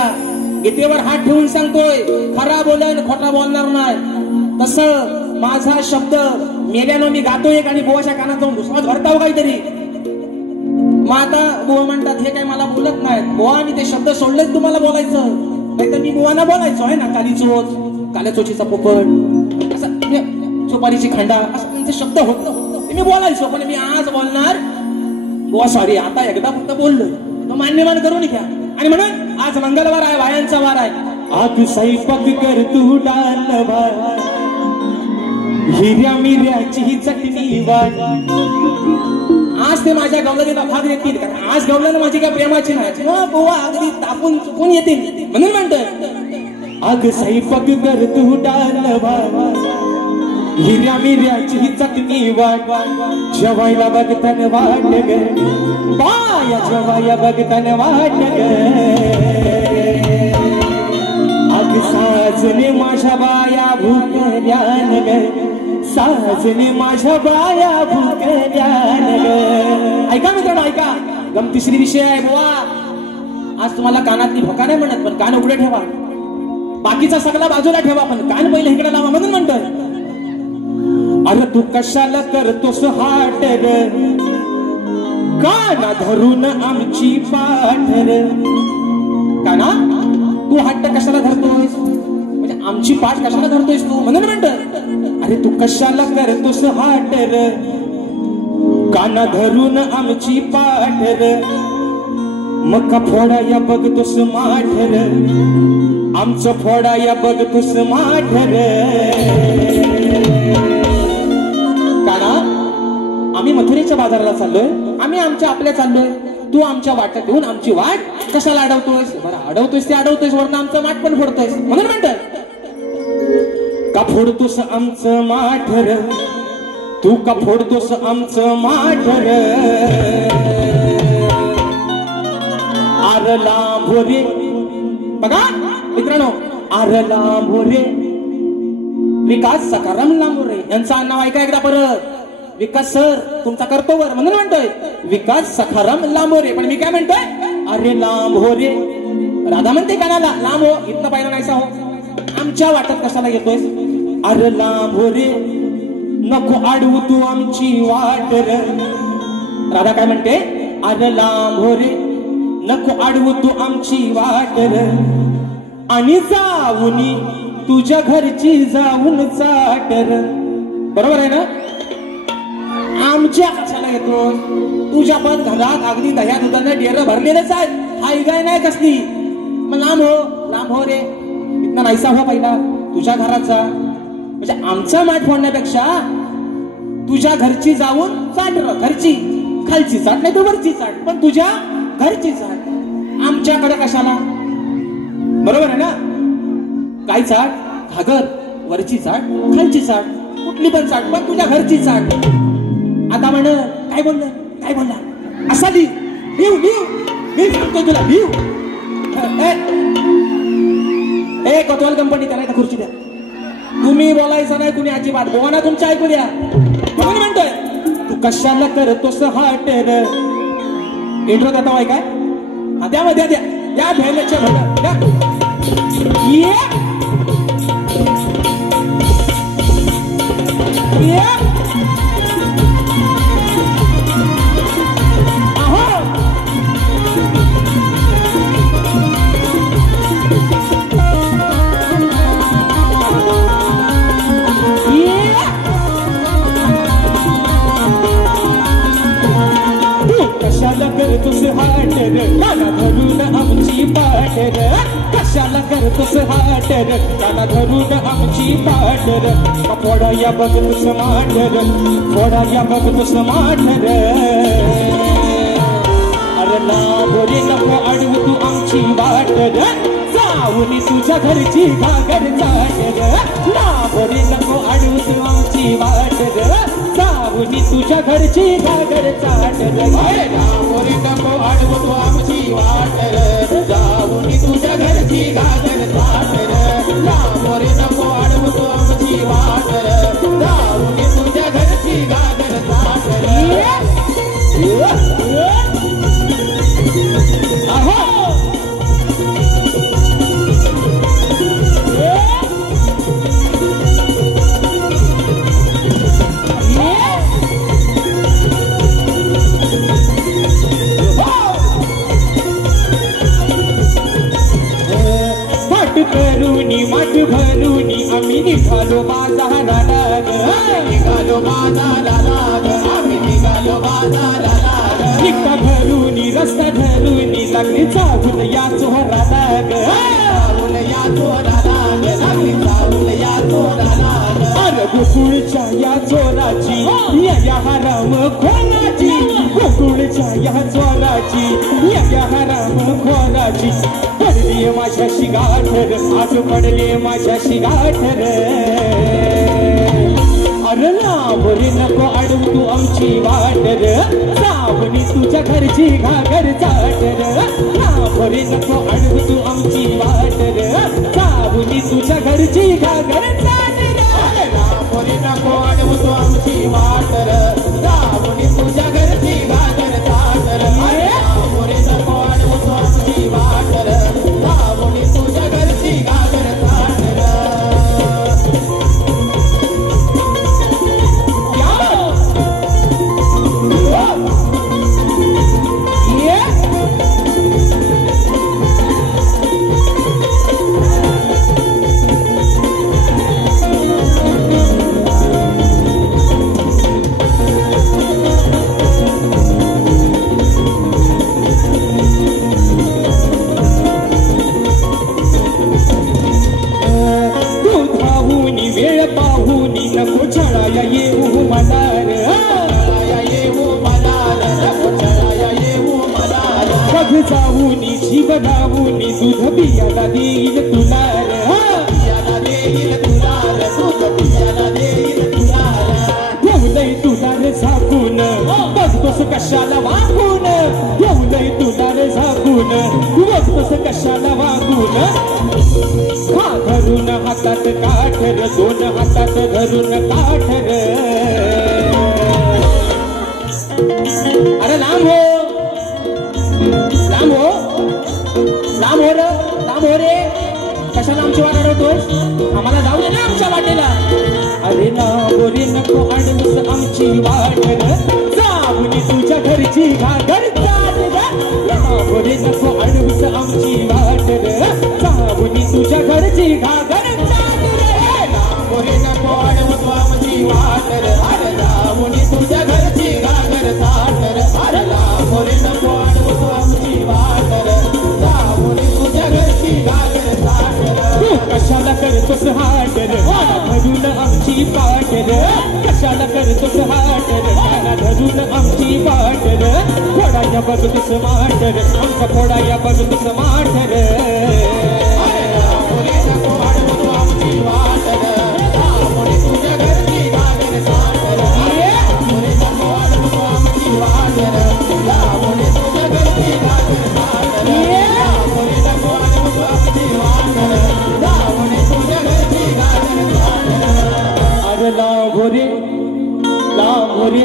गीतेवर हात ठेवून सांगतोय, खरा बोलन खोटा बोलणार नाही. तसं माझा शब्द मेल्यानं मी गातोय आणि बुवाच्या कानात जाऊन दुसराच भरताव काहीतरी. मग आता बुवा म्हणतात, हे काय मला बोलत नाहीत. बुवा मी ते शब्द सोडलेच तुम्हाला बोलायचं, नाही तर मी बुवाना बोलायचो आहे ना, काली चोच, काल्या चोचीचा पोपट, असं सुपारीची खंडा, असं त्यांचे शब्द होत मी बोलायचो. पण मी आज बोलणार बुवा, सॉरी आता एकदा फक्त बोललोय, तो मान्यमान करून घ्या. आणि म्हणून आज मंगळवार आहे, बायांचा वार आहे. आज स्वयंपाक कर तू डालवा, हिऱ्या मिऱ्याची ही चटणी वाट. आज ते माझ्या गवळणीला भाग देतील, कारण आज गवळण माझी काय प्रेमाची नाही, बुवा अगदी तापून चुकून येतील. म्हणून म्हणतोय, अग स्वयंपाक कर तू डालवा, हिऱ्या मिऱ्याची ही चटणी वाट. जेवायला बघताना वाट ग बाया, जेवायला बघताना वाट ग. अग साजने माझ्या बाया भुकल्यान ग, साजने माझ्या बाया भुकल्यान ग. ऐका मित्रांनो, ऐका, गमतीशीर विषय आहे बुवा. आज तुम्हाला कानातली भोका नाही म्हणत, पण कान उघडे ठेवा. बाकीचा सगळा बाजूला ठेवा, पण कान पहिले इकडे लावा. म्हणून म्हणतोय, अरे तू कशाला करतोस हाट ग, काना धरून आमची पाठ ग. काना तू हट्ट कशाला धरतोयस, म्हणजे आमची पाठ कशाला धरतोयस तू. म्हणून म्हणतोय, अरे तू कशाला करतोस हाट ग, काना धरून आमची पाठ ग. मका फोडाया बघतोस माठ ग, आमचं फोडाया बघतोस माठ ग. काना आम्ही मथुरेच्या बाजाराला चाललोय, आम्ही आमच्या आपल्या चाललोय, तू आमच्या वाट्यात येऊन आमची वाट कशाला अडवतोयस. बरं अडवतोयस ते अडवतोयस, वरनं आमचं माठ पण फोडतोयस. म्हणून म्हणतोय, का फोडतोस आमचं माठ र, तू का फोडतोस आमचं माठ र. आर लांबोरे, बघा मित्रांनो, अरे लांबोरे विकास सखाराम लांबोरे यांचं नाव ऐका एकदा परत. विकास सर तुमचा कर्तव्य म्हणून म्हणतोय विकास सखाराम लांबोरे. पण मी काय म्हणतोय अरे लांबोरे. राधा म्हणते कानाला लांब हो इथनं पाहिला नाहीसा हो. आमच्या वाटत कशाला येतोय. अरे लांबोरे नको आडवू तू आमची वाट र. राधा काय म्हणते अरे लांबोरे नको आडवू तू आमची वाट र. आणि जाऊनी तुझ्या घरची जाऊन चाटर. बरोबर आहे ना. आमच्या कशाला येतो. तुझ्या पण घरात अगदी दह्या दुधानं डेर भरलेलंच आहे. हाय गाय नाही कसली. मग लांब हो रे इथं नाहीसा हो पहिला तुझ्या घराचा. म्हणजे आमचा माठ फोडण्यापेक्षा तुझ्या घरची जाऊन चाटर. घरची खालची चाट नाही तर वरची चाट पण तुझ्या घरची चाट. आमच्याकडे कशाला. बरोबर आहे ना. काय चाट घागर वरची चाट खालची चाट कुठली पण चाट पण तुझ्या घरची चाट. आता म्हण काय बोलला असा लिव मी सांगतो तुला लिव. ए कोतवाल कंपनी त्याला खुर्ची द्या. तुम्ही बोलायचं नाही कुणी अजिबात बोला तुमच्या ऐकू द्या. म्हणून म्हणतोय तू कशाला करतोस हाट र. इंट्रो देता वाय काय हा द्या मध्ये द्या भेल्याच्या भड्या कशाला करतोस हाट र. काना धरून आमची पाठ र. कशाला करतोस हाट र. काना धरून आमची पाठ र. फोडाया बघतोस माठ र. फोडाया बघतोस माठ र. अरे लांबोरे नको आडवू तू आमची वाट र. जाऊन तुझ्या घरची घागर चाट र. लांबोरे नको आडवू तू आमची वाट र. जाऊन तुझ्या घरची घागर चाट र. लांबोरे नको आडवू तू आमची वाट र. जाऊन तुझ्या घरची घागर चाट र. लांबोरे नको आडवू तू आमची वाट र. जाऊन तुझ्या घरची घागर चाट र. माठ भरूनी आम्ही निघालो बाजाराला ग. निघालो बाजाराला ग. आम्ही निघालो बाजाराला ग. निघता भरूनी रस्ता धरूनी लागली चावून या चोराला ग. चावून या चोराला ग. लागली चावून या चोराला ग. अरे गोकुळच्या या चोराची या हराम खोराची. गोकुळच्या या चोराची या हराम खोराची. पडली माझ्याशी गाठर आज पडली माझ्याशी गाठर. अरे लांबोरे नको आडवू तू आमची वाट र. सावनी तुझ्या घरची घागर चाट र. लांबोरे नको आडवू तू आमची वाट र. सावनी तुझ्या घरची घागर चाट र. लांबोरे नको आडवू तू आमची वाट र. सावनी तुझ्या घरची घागर चाट र. लांबोरे नको आडवू तू आमची वाट र. सावनी तुझ्या घरची घागर चाट र. नको छळाया येऊ मला र. येऊ मला नको छळाया येऊ मला. बघ जाऊनी जीव लावूनी दूध पियाला देईल तुला र. पियाला देईल तुला र. दूध पियाला देईल तुला र. येऊलय तुला रे झाकून बघतोस कशाला वागून. येऊलय तुला रे झाकून बघतोस कशाला वागून. वर दोन हातात धरून काठ ग. अरे लांब हो, लांब हो, लांब हो रे, लांब हो रे. कशाला आमची वाट अडवतोय? आम्हाला जाऊ दे ना आमच्या वाटेला. अरे लांब रे, नको अडवूस आमची वाट रे, जाऊन तुझ्या घरची घागर चाट रे. लांब रे, नको अडवूस आमची वाट रे, जाऊन तुझ्या घरची घागर चाट रे. लांब रे, नको अडवूस आमची वाट रे, अरे जाऊन तुझ्या घरची घागर चाट रे. अरे लांब रे, नको अडवूस आमची वाट रे, जाऊन तुझ्या घरची घागर चाट रे. कशाला करतोस हाट रे, धरून आमची पाठ रे. कशाला करतोस हाट रे, धरून आमची पाठ रे. फोडाया बघ तुस माठ रे, आमचा फोडाया बघ तुस माठ रे. अरे लांब रे, नको अडवूस आमची वाट रे, जाऊन तुझ्या घरची घागर चाट रे. लांब रे, नको अडवूस आमची वाट रे, जाऊन तुझ्या घरची घागर चाट रे. लांब रे, नको अडवूस आमची वाट रे, जाऊन तुझ्या घरची घागर चाट रे. अरे लांब रे, लांब रे,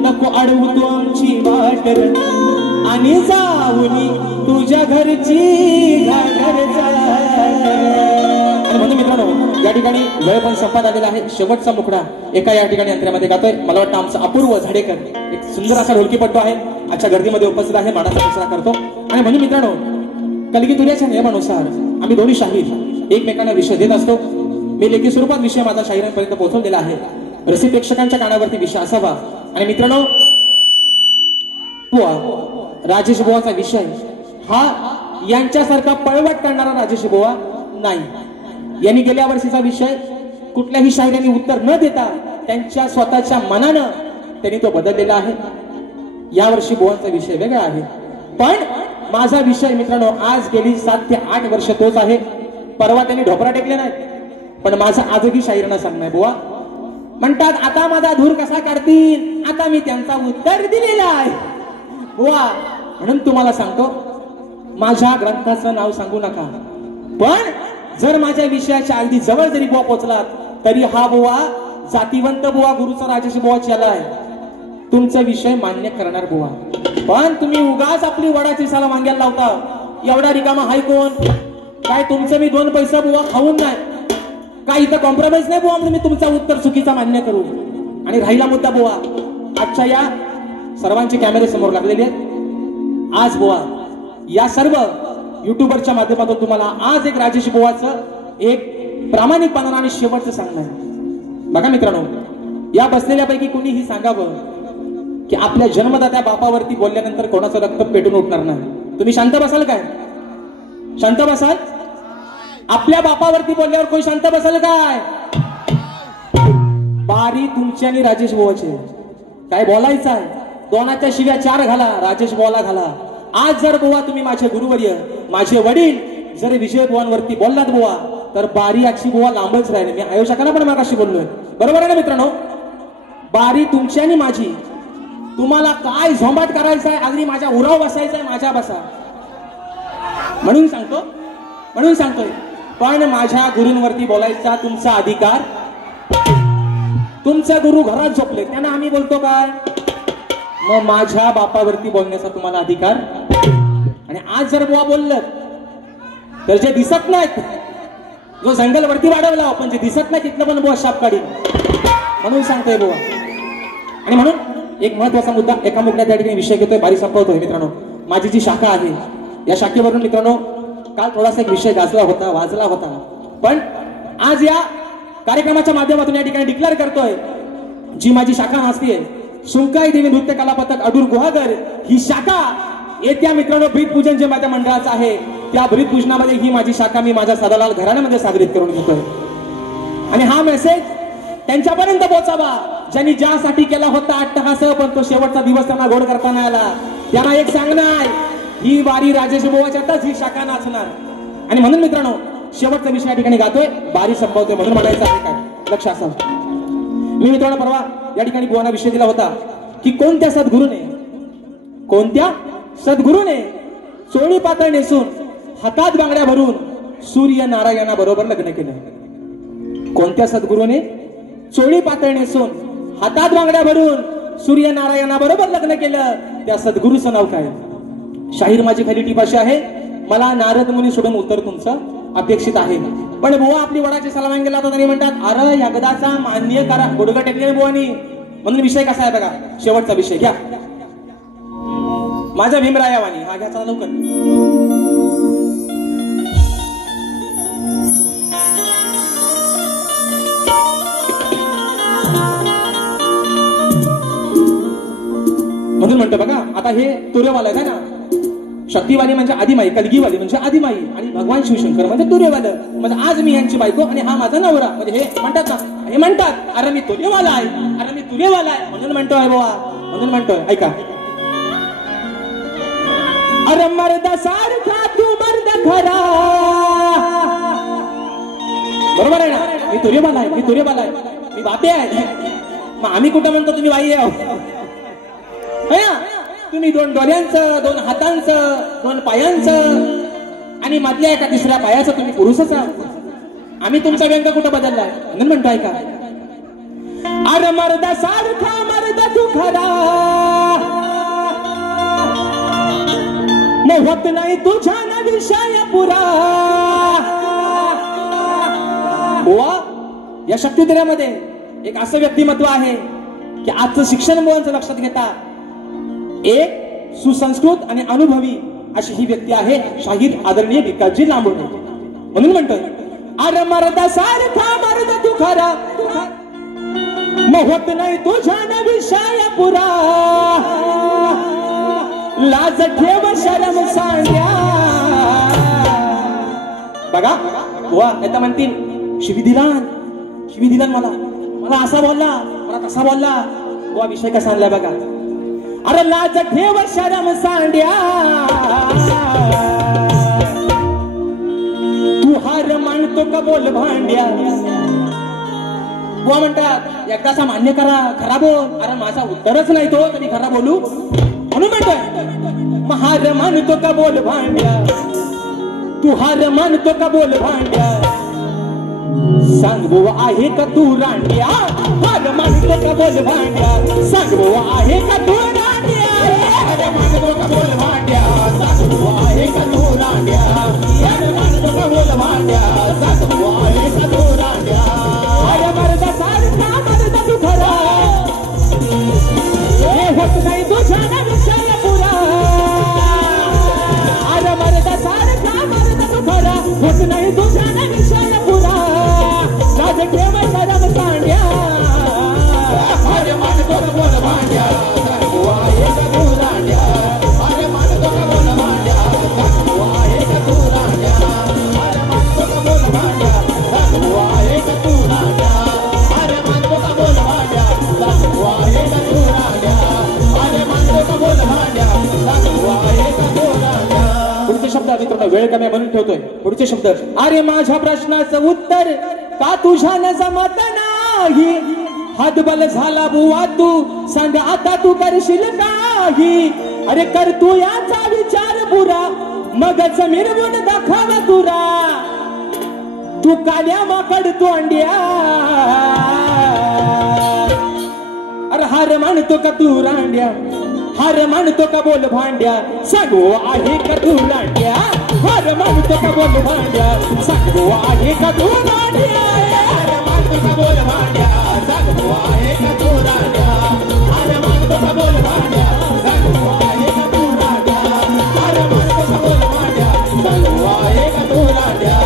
नको अडवू तू आमची वाट रे, आणि जाऊनी तुझ्या घरची घागर चाट. म्हणून मित्रांनो, या ठिकाणी वेळ पण संपत आलेला आहे. शेवटचा मुखडा एका या ठिकाणी अंतरामध्ये गातोय. मला वाटतं आमचा अपूर्व झाडेकर एक सुंदर असा ढोलकीपट्टू आहे, आजच्या गर्दीमध्ये उपस्थित आहे, मानाचा दसरा करतो. आणि म्हणून मित्रांनो, कलगीतुऱ्याच्या नियमानुसार आम्ही दोन्ही शाहीर एकमेकांना विषय देत असतो. मी लेखी स्वरूपात विषय माझा शाहिरांपर्यंत पोहोचवलेला आहे. रसिक प्रेक्षकांच्या कानावरती विषय असावा. आणि मित्रांनो, बुवा राजेश बुवाचा विषय हा यांच्यासारखा पळवट करणारा राजेश बुवा नाही. यांनी गेल्या वर्षीचा विषय कुठल्याही शाहिरांनी उत्तर न देता त्यांच्या स्वतःच्या मनानं त्यांनी तो बदललेला आहे. यावर्षी बुवांचा विषय वेगळा आहे. पण माझा विषय मित्रांनो आज गेली 7 ते 8 वर्ष तोच आहे. परवा त्यांनी ढोपरा टेकले नाही, पण माझा आजही शाहिरांना सांगणार. बुवा म्हणतात आता माझा धूर कसा काढतील, आता मी त्यांचा उत्तर दिलेला आहे. बुवा म्हणून तुम्हाला सांगतो, माझ्या ग्रंथाचं नाव सांगू नका, पण जर माझ्या विषयाच्या अगदी जवळ जरी बुवा पोहोचलात तरी हा बुवा जातीवंत बुवा गुरुचा राजेश बुवा चला आहे. तुमचा विषय मान्य करणार बुवा. पण तुम्ही उगाच आपली वडाची साला मांग्याला लावता. एवढा रिकामा हाय कोण? काय तुमचं मी 2 पैसा बुवा खाऊन नाही काय इथं कॉम्प्रोमाइज नाही बुवा, मी तुमचा उत्तर चुकीचा मान्य करू. आणि राहिला मुद्दा बुवा, आजच्या या सर्वांचे कॅमेरे समोर लागलेले आहेत. आज बुवा या सर्व युट्यूबरच्या माध्यमातून तुम्हाला आज एक राजेश बुवाचं एक प्रामाणिकपणानं आणि शेवटचं सांगणं आहे. बघा मित्रांनो, या बसलेल्यापैकी कुणीही सांगावं की आपल्या जन्मदात्या बापावरती बोलल्यानंतर कोणाचं रक्त पेटून उठणार नाही. तुम्ही शांत बसाल काय? शांत बसाल? आपल्या बापावरती बोलल्यावर कोणी शांत बसाल काय? बारी तुमची आणि राजेश बुवाची. काय बोलायचं आहे? 2च्या शिव्या 4 घाला, राजेश बुवाला घाला. आज जर बुवा तुम्ही माझे गुरुवर्य माझे वडील जर विजय बुवांवरती बोललात बुवा, तर बारी आजची बुवा लांबच राहिले. मी आयोजकांना पण मागाशी बोललोय, बरोबर आहे ना मित्रांनो? बारी तुमची आणि माझी. तुम्हाला काय झोंबाट करायचं आहे, अगदी माझ्या उराव बसायचं आहे, माझ्या बसा. म्हणून सांगतोय, पण माझ्या गुरूंवरती बोलायचा तुमचा अधिकार. तुमचे गुरु घरात झोपले, त्यांना आम्ही बोलतो काय? मग माझ्या बापावरती बोलण्याचा तुम्हाला अधिकार. आणि आज जर बुवा बोललं तर जे दिसत नाहीत, जो जंगल वरती वाढवला पण जे दिसत नाही तिथलं पण बुवा शाप काढील. म्हणून सांगतोय बुवा. आणि म्हणून एक महत्वाचा मुद्दा एका मुद्द्यात त्या ठिकाणी विषय घेतोय, बारी संपवतोय. मित्रांनो, माझी जी शाखा आहे या शाखेवरून मित्रांनो काल थोडासा एक विषय वाजला होता, पण आज या कार्यक्रमाच्या माध्यमातून या ठिकाणी डिक्लेअर करतोय, जी माझी शाखा असते सुंकाई देवी नृत्य कला पथक अडूर गुहागर, ही शाखा येत्या मित्रांनो ब्रीद पूजन जे माझ्या मंडळाचं आहे त्या ब्रीद पूजनामध्ये ही माझी शाखा मी माझ्या सदालाल घराण्यामध्ये साजरीत करून घेतोय. आणि हा मेसेज त्यांच्यापर्यंत पोहोचावा ज्यांनी ज्यासाठी केला होता अट्टहास, पण तो शेवटचा दिवस त्यांना गोड करताना आला. त्यांना एक सांगणार, ही वारी राजेश बुवाच्यातच ही शाखा नाचणार. आणि म्हणून मित्रांनो शेवटचा विषय या ठिकाणी गातोय, बारी संपवतोय. म्हणून म्हणायचं आहे काय, लक्ष असावं. मी मित्रांनो परवा या ठिकाणी बुवांना विषय दिला होता की कोणत्या सद्गुरूने चोळी पातळ नेसून हातात बांगड्या भरून सूर्य नारायणा बरोबर लग्न केलं. कोणत्या सद्गुरूने चोळी पातळ नेसून हातात बांगड्या भरून सूर्यनारायणा बरोबर लग्न केलं, त्या सद्गुरूचं नाव काय? शाहीर माझी खरी टीप अशी आहे, मला नारद मुनी सोडून उत्तर तुमचं अपेक्षित आहे. पण बुवा आपली वडाची सलाम गेला तर तरी म्हणतात अरे यगदाचा मान्य करा, गुडघा टेकले बुवानी. म्हणून विषय कसा आहे बघा, शेवटचा विषय घ्या माझ्या भीमरायावानी. हा घ्या चला लवकर. म्हणून म्हणतो बघा, आता हे तुर्यवाला आहे ना, शक्तिवाली म्हणजे आदिमाई, कलगीवाली म्हणजे आदिमाई आणि भगवान शिवशंकर म्हणजे तुर्यवालं. म्हणजे आज मी यांची बायको आणि हा माझा नवरा. म्हणजे हे म्हणतात ना, हे म्हणतात अरे मी तुर्यवाला आहे, अरे मी तुर्यवाला आहे. म्हणून म्हणतोय बाबा, म्हणून म्हणतोय ऐका. अरे मर्द सारखा तू मर्द खरा. बरोबर आहे ना, मी तुर्यवाला आहे, मी तुर्यवाला आहे, मी बापे आहे. मग आम्ही कुठं म्हणतो तुम्ही बाई आहे? तुम्ही दोन डोळ्यांचं, दोन हातांचं, दोन पायांचं आणि मधल्या एका तिसऱ्या पायाचं तुम्ही पुरुषच आहात. आम्ही तुमचा व्यंग कुठं बदललाय? म्हणून म्हणतो ऐका. अरे मर्द सारखा मर्द तू खरा, मग होत नाही तुझ्या ना विषय पुरा. बुवा या शक्तिधऱ्यामध्ये एक असं व्यक्तिमत्व आहे की आजचं शिक्षण मुलांचं लक्षात घेता एक सुसंस्कृत आणि अनुभवी अशी ही व्यक्ती आहे शाहीर आदरणीय भिकाजी लांबोडे. म्हणून म्हणतोय अरे मर्दा सारखा मर्द तू खरा, मग होत नाही तुझ्या ना विषय पुरा. लाज ठेव शरम सांड्या. बघा बुवा आता म्हणतील शिवी दिला मला असा बोलला, मला तसा बोलला. बुवा विषय कसा आणलाय बघा. अरे लाज ठेव शरम सांड्या, तू हार मानतो का बोल भांड्या. बुवा म्हणतात एकदाचा मान्य करा, खरा बोल. अरे माझा उत्तरच नाही तो तरी खरा बोलू. म्हणून म्हणतोय हार मानतो का बोल भांड्या, तू हार मानतो का बोल भांड्या. सांग बुवा आहे का तू रांड्या, हार मानतो का बोल भांड्या. सांग बुवा आहे का तू रांड्या, हार मानतो का बोल भांड्या. सांग बुवा आहे का तू रांड्या, हार मानतो का बोल भांड्या. सांग बुवा आहे का तू रांड्या. अरे मर्दा सारखा मर्दा तू खरा, हे होत नाही तुझ्या ना विषय पुरा. अरे मर्दा सारखा मर्दा तू खरा, होत नाही तुझ्या ना विषय पुरा. लाज ठेव शरम सांड्या, अरे मानतो का बोल भांड्या. सांग बुवा आहे का तू रांड्या, अरे मानतो का बोल भांड्या. सांग बुवा आहे का तू रांड्या, अरे मानतो का बोल भांड्या. सांग बुवा आहे का तू रांड्या, अरे मानतो का बोल भांड्या. सांग बुवा आहे का तू रांड्या, अरे मानतो का बोल भांड्या. सांग बुवा आहे का तू रांड्या. पुढचे शब्द मित्रांनो वेळ कमी म्हणून ठेवतोय. पुढचे शब्द अरे माझ्या प्रश्नाचं उत्तर का तुझ्या न जमत नाही. हातबल झाला बुवा तू, सांग आता तू करशील काही. अरे कर तू याचा विचार पुरा, मगच मिरवून दाखव तुरा. तू काल्या माकड तू अंड्या, अरे हार मानतो का तू रांड्या, हार मानतो का बोल भांड्या. सांगू आहे का तू रांड्या, हार मानतो का बोल भांड्या. सांगू आहे का तू रांड्या, हार मानतो का बोल भांड्या. सांगू आहे का तू रांड्या, हार मानतो का बोल भांड्या. सांगू आहे का तू रांड्या, हार मानतो का बोल भांड्या. सांगू आहे का तू रांड्या,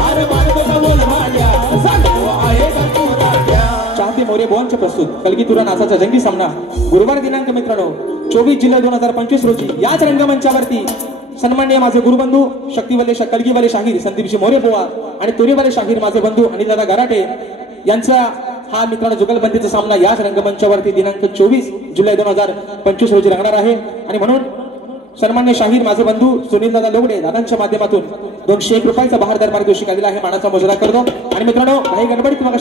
हार मानतो का बोल भांड्या. सांगू आहे का तू रांड्या. चाहते मोरे बोनचे प्रस्तुत कलगी तुरा नाचाचा जंगी सामना गुरुवार दिनांक मित्रांनो 24 जुलै 2025 रोजी याच रंगमंचावरती सन्माननीय माझे गुरुबंधू शक्तिवाले कलगीवाले शाहीर संदीपजी मोरे बुवा आणि तुरीवाले शाहीर माझे बंधू अनिलदादा गराटे यांचा हा मित्रांनो जुगलबंदीचा सामना याच रंगमंचावरती दिनांक 24 जुलै 2025 रोजी रंगणार आहे. आणि म्हणून सन्माननीय शाहीर माझे बंधू सुनीलदादा लोगडे दादांच्या माध्यमातून 201 रुपयाचा बहारदार पारितोषिक आलेला आहे. मानाचा मुजरा करतो. आणि मित्रांनो भाई गडबडीत मग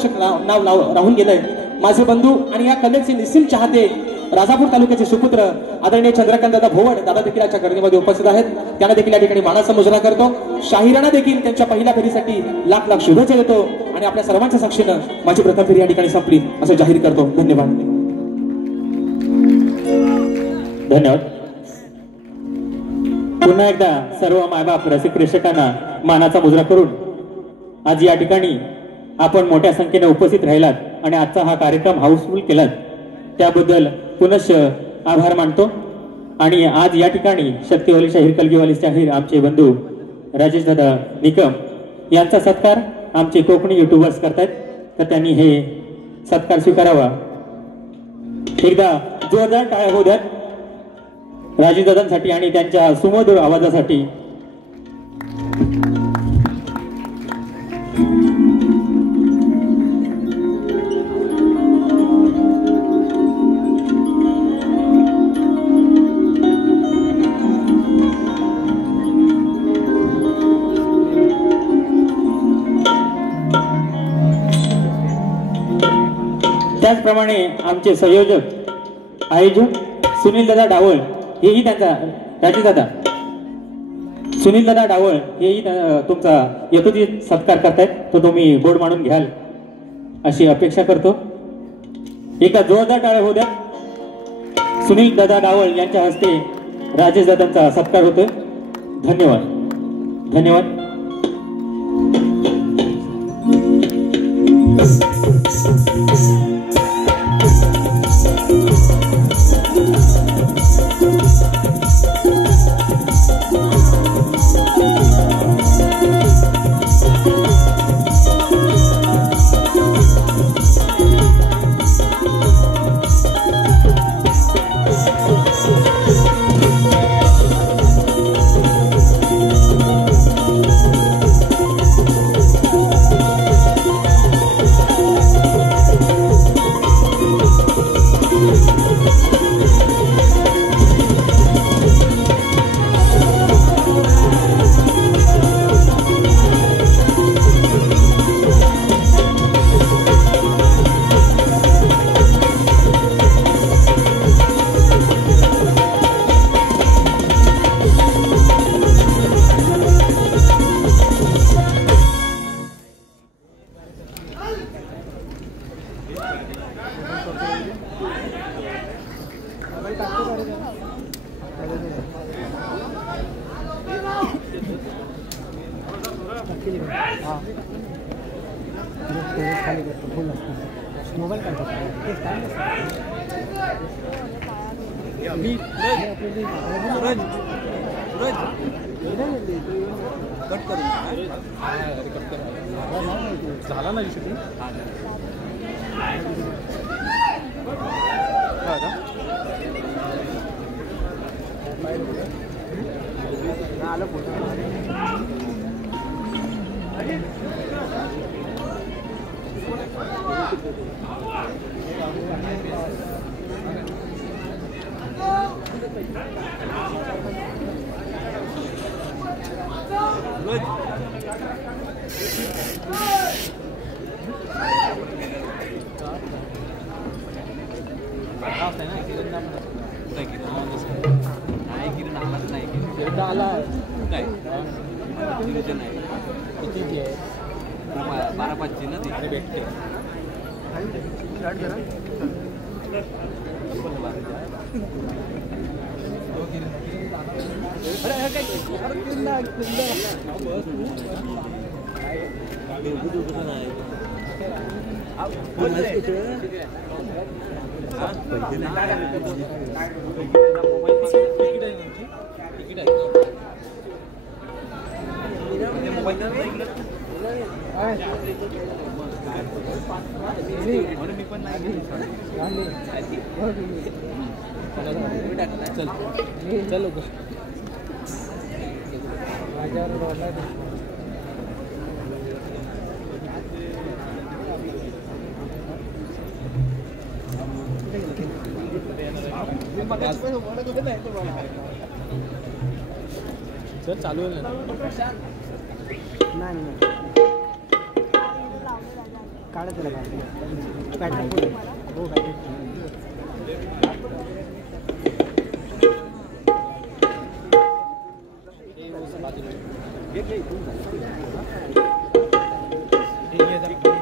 नाव राहून गेलंय माझे बंधू आणि या कलेचे निस्सीम चाहते राजापूर तालुक्याचे सुपुत्र आदरणीय चंद्रकांत दादा भोवड दादा देखील याच्या गर्दीमध्ये उपस्थित आहेत. त्यांना देखील या ठिकाणी मानाचा मुजरा करतो. शाहिरांना देखील त्यांच्या पहिल्या फेरीसाठी लाख लाख शुभेच्छा देतो. आणि आपल्या सर्वांच्या साक्षीनं माझी प्रथम फेरी या ठिकाणी संपली असं जाहीर करतो. धन्यवाद. धन्यवाद. पुन्हा एकदा सर्व मायबाप रसिक प्रेक्षकांना मानाचा मुजरा करून आज या ठिकाणी आपण मोठ्या संख्येने उपस्थित राहिलात आणि आजचा हा कार्यक्रम हाऊसफुल केलात त्याबद्दल पुनश्च आभार मानतो. आणि आज या ठिकाणी शक्तीवाली शाहीर कलगीवाली शाहीर आमचे बंधू राजेश दादा निकम यांचा सत्कार आमचे कोकणी युट्यूबर्स करतायत, तर त्यांनी हे सत्कार स्वीकारावा. एकदा जोरदार टाळ्या होऊ द्यात राजेश दादांसाठी आणि त्यांच्या सुमधुर आवाजासाठी. त्याचप्रमाणे आमचे संयोजक आयोजक सुनील दादा डावळ हेही त्यांचा राजेश दादा सुनील दादा डावळ हेही तुमचा यथोचित सत्कार करतायत, तो तुम्ही बोर्ड मांडून घ्याल अशी अपेक्षा करतो. एका जोरदार टाळ्या होऊ द्या. सुनील दादा डावळ यांच्या हस्ते राजेश दादांचा सत्कार होतोय. धन्यवाद. धन्यवाद. झाला ना विषय चलो सर चालू आहे ना नाही काढा त्याला बॅटरी हो बॅटरी एक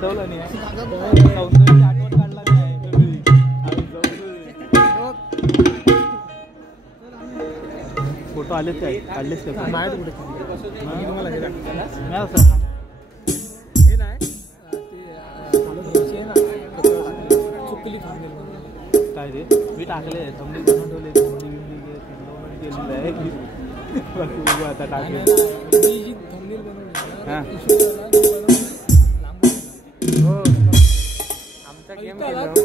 पेटवलं नाही सौंदर्याची आठवण काढला नाही फोटो आलेच काय काढलेच काय काय रे मी टाकले थंबनेल बनवून ठेवले आता टाकले आमचा गेम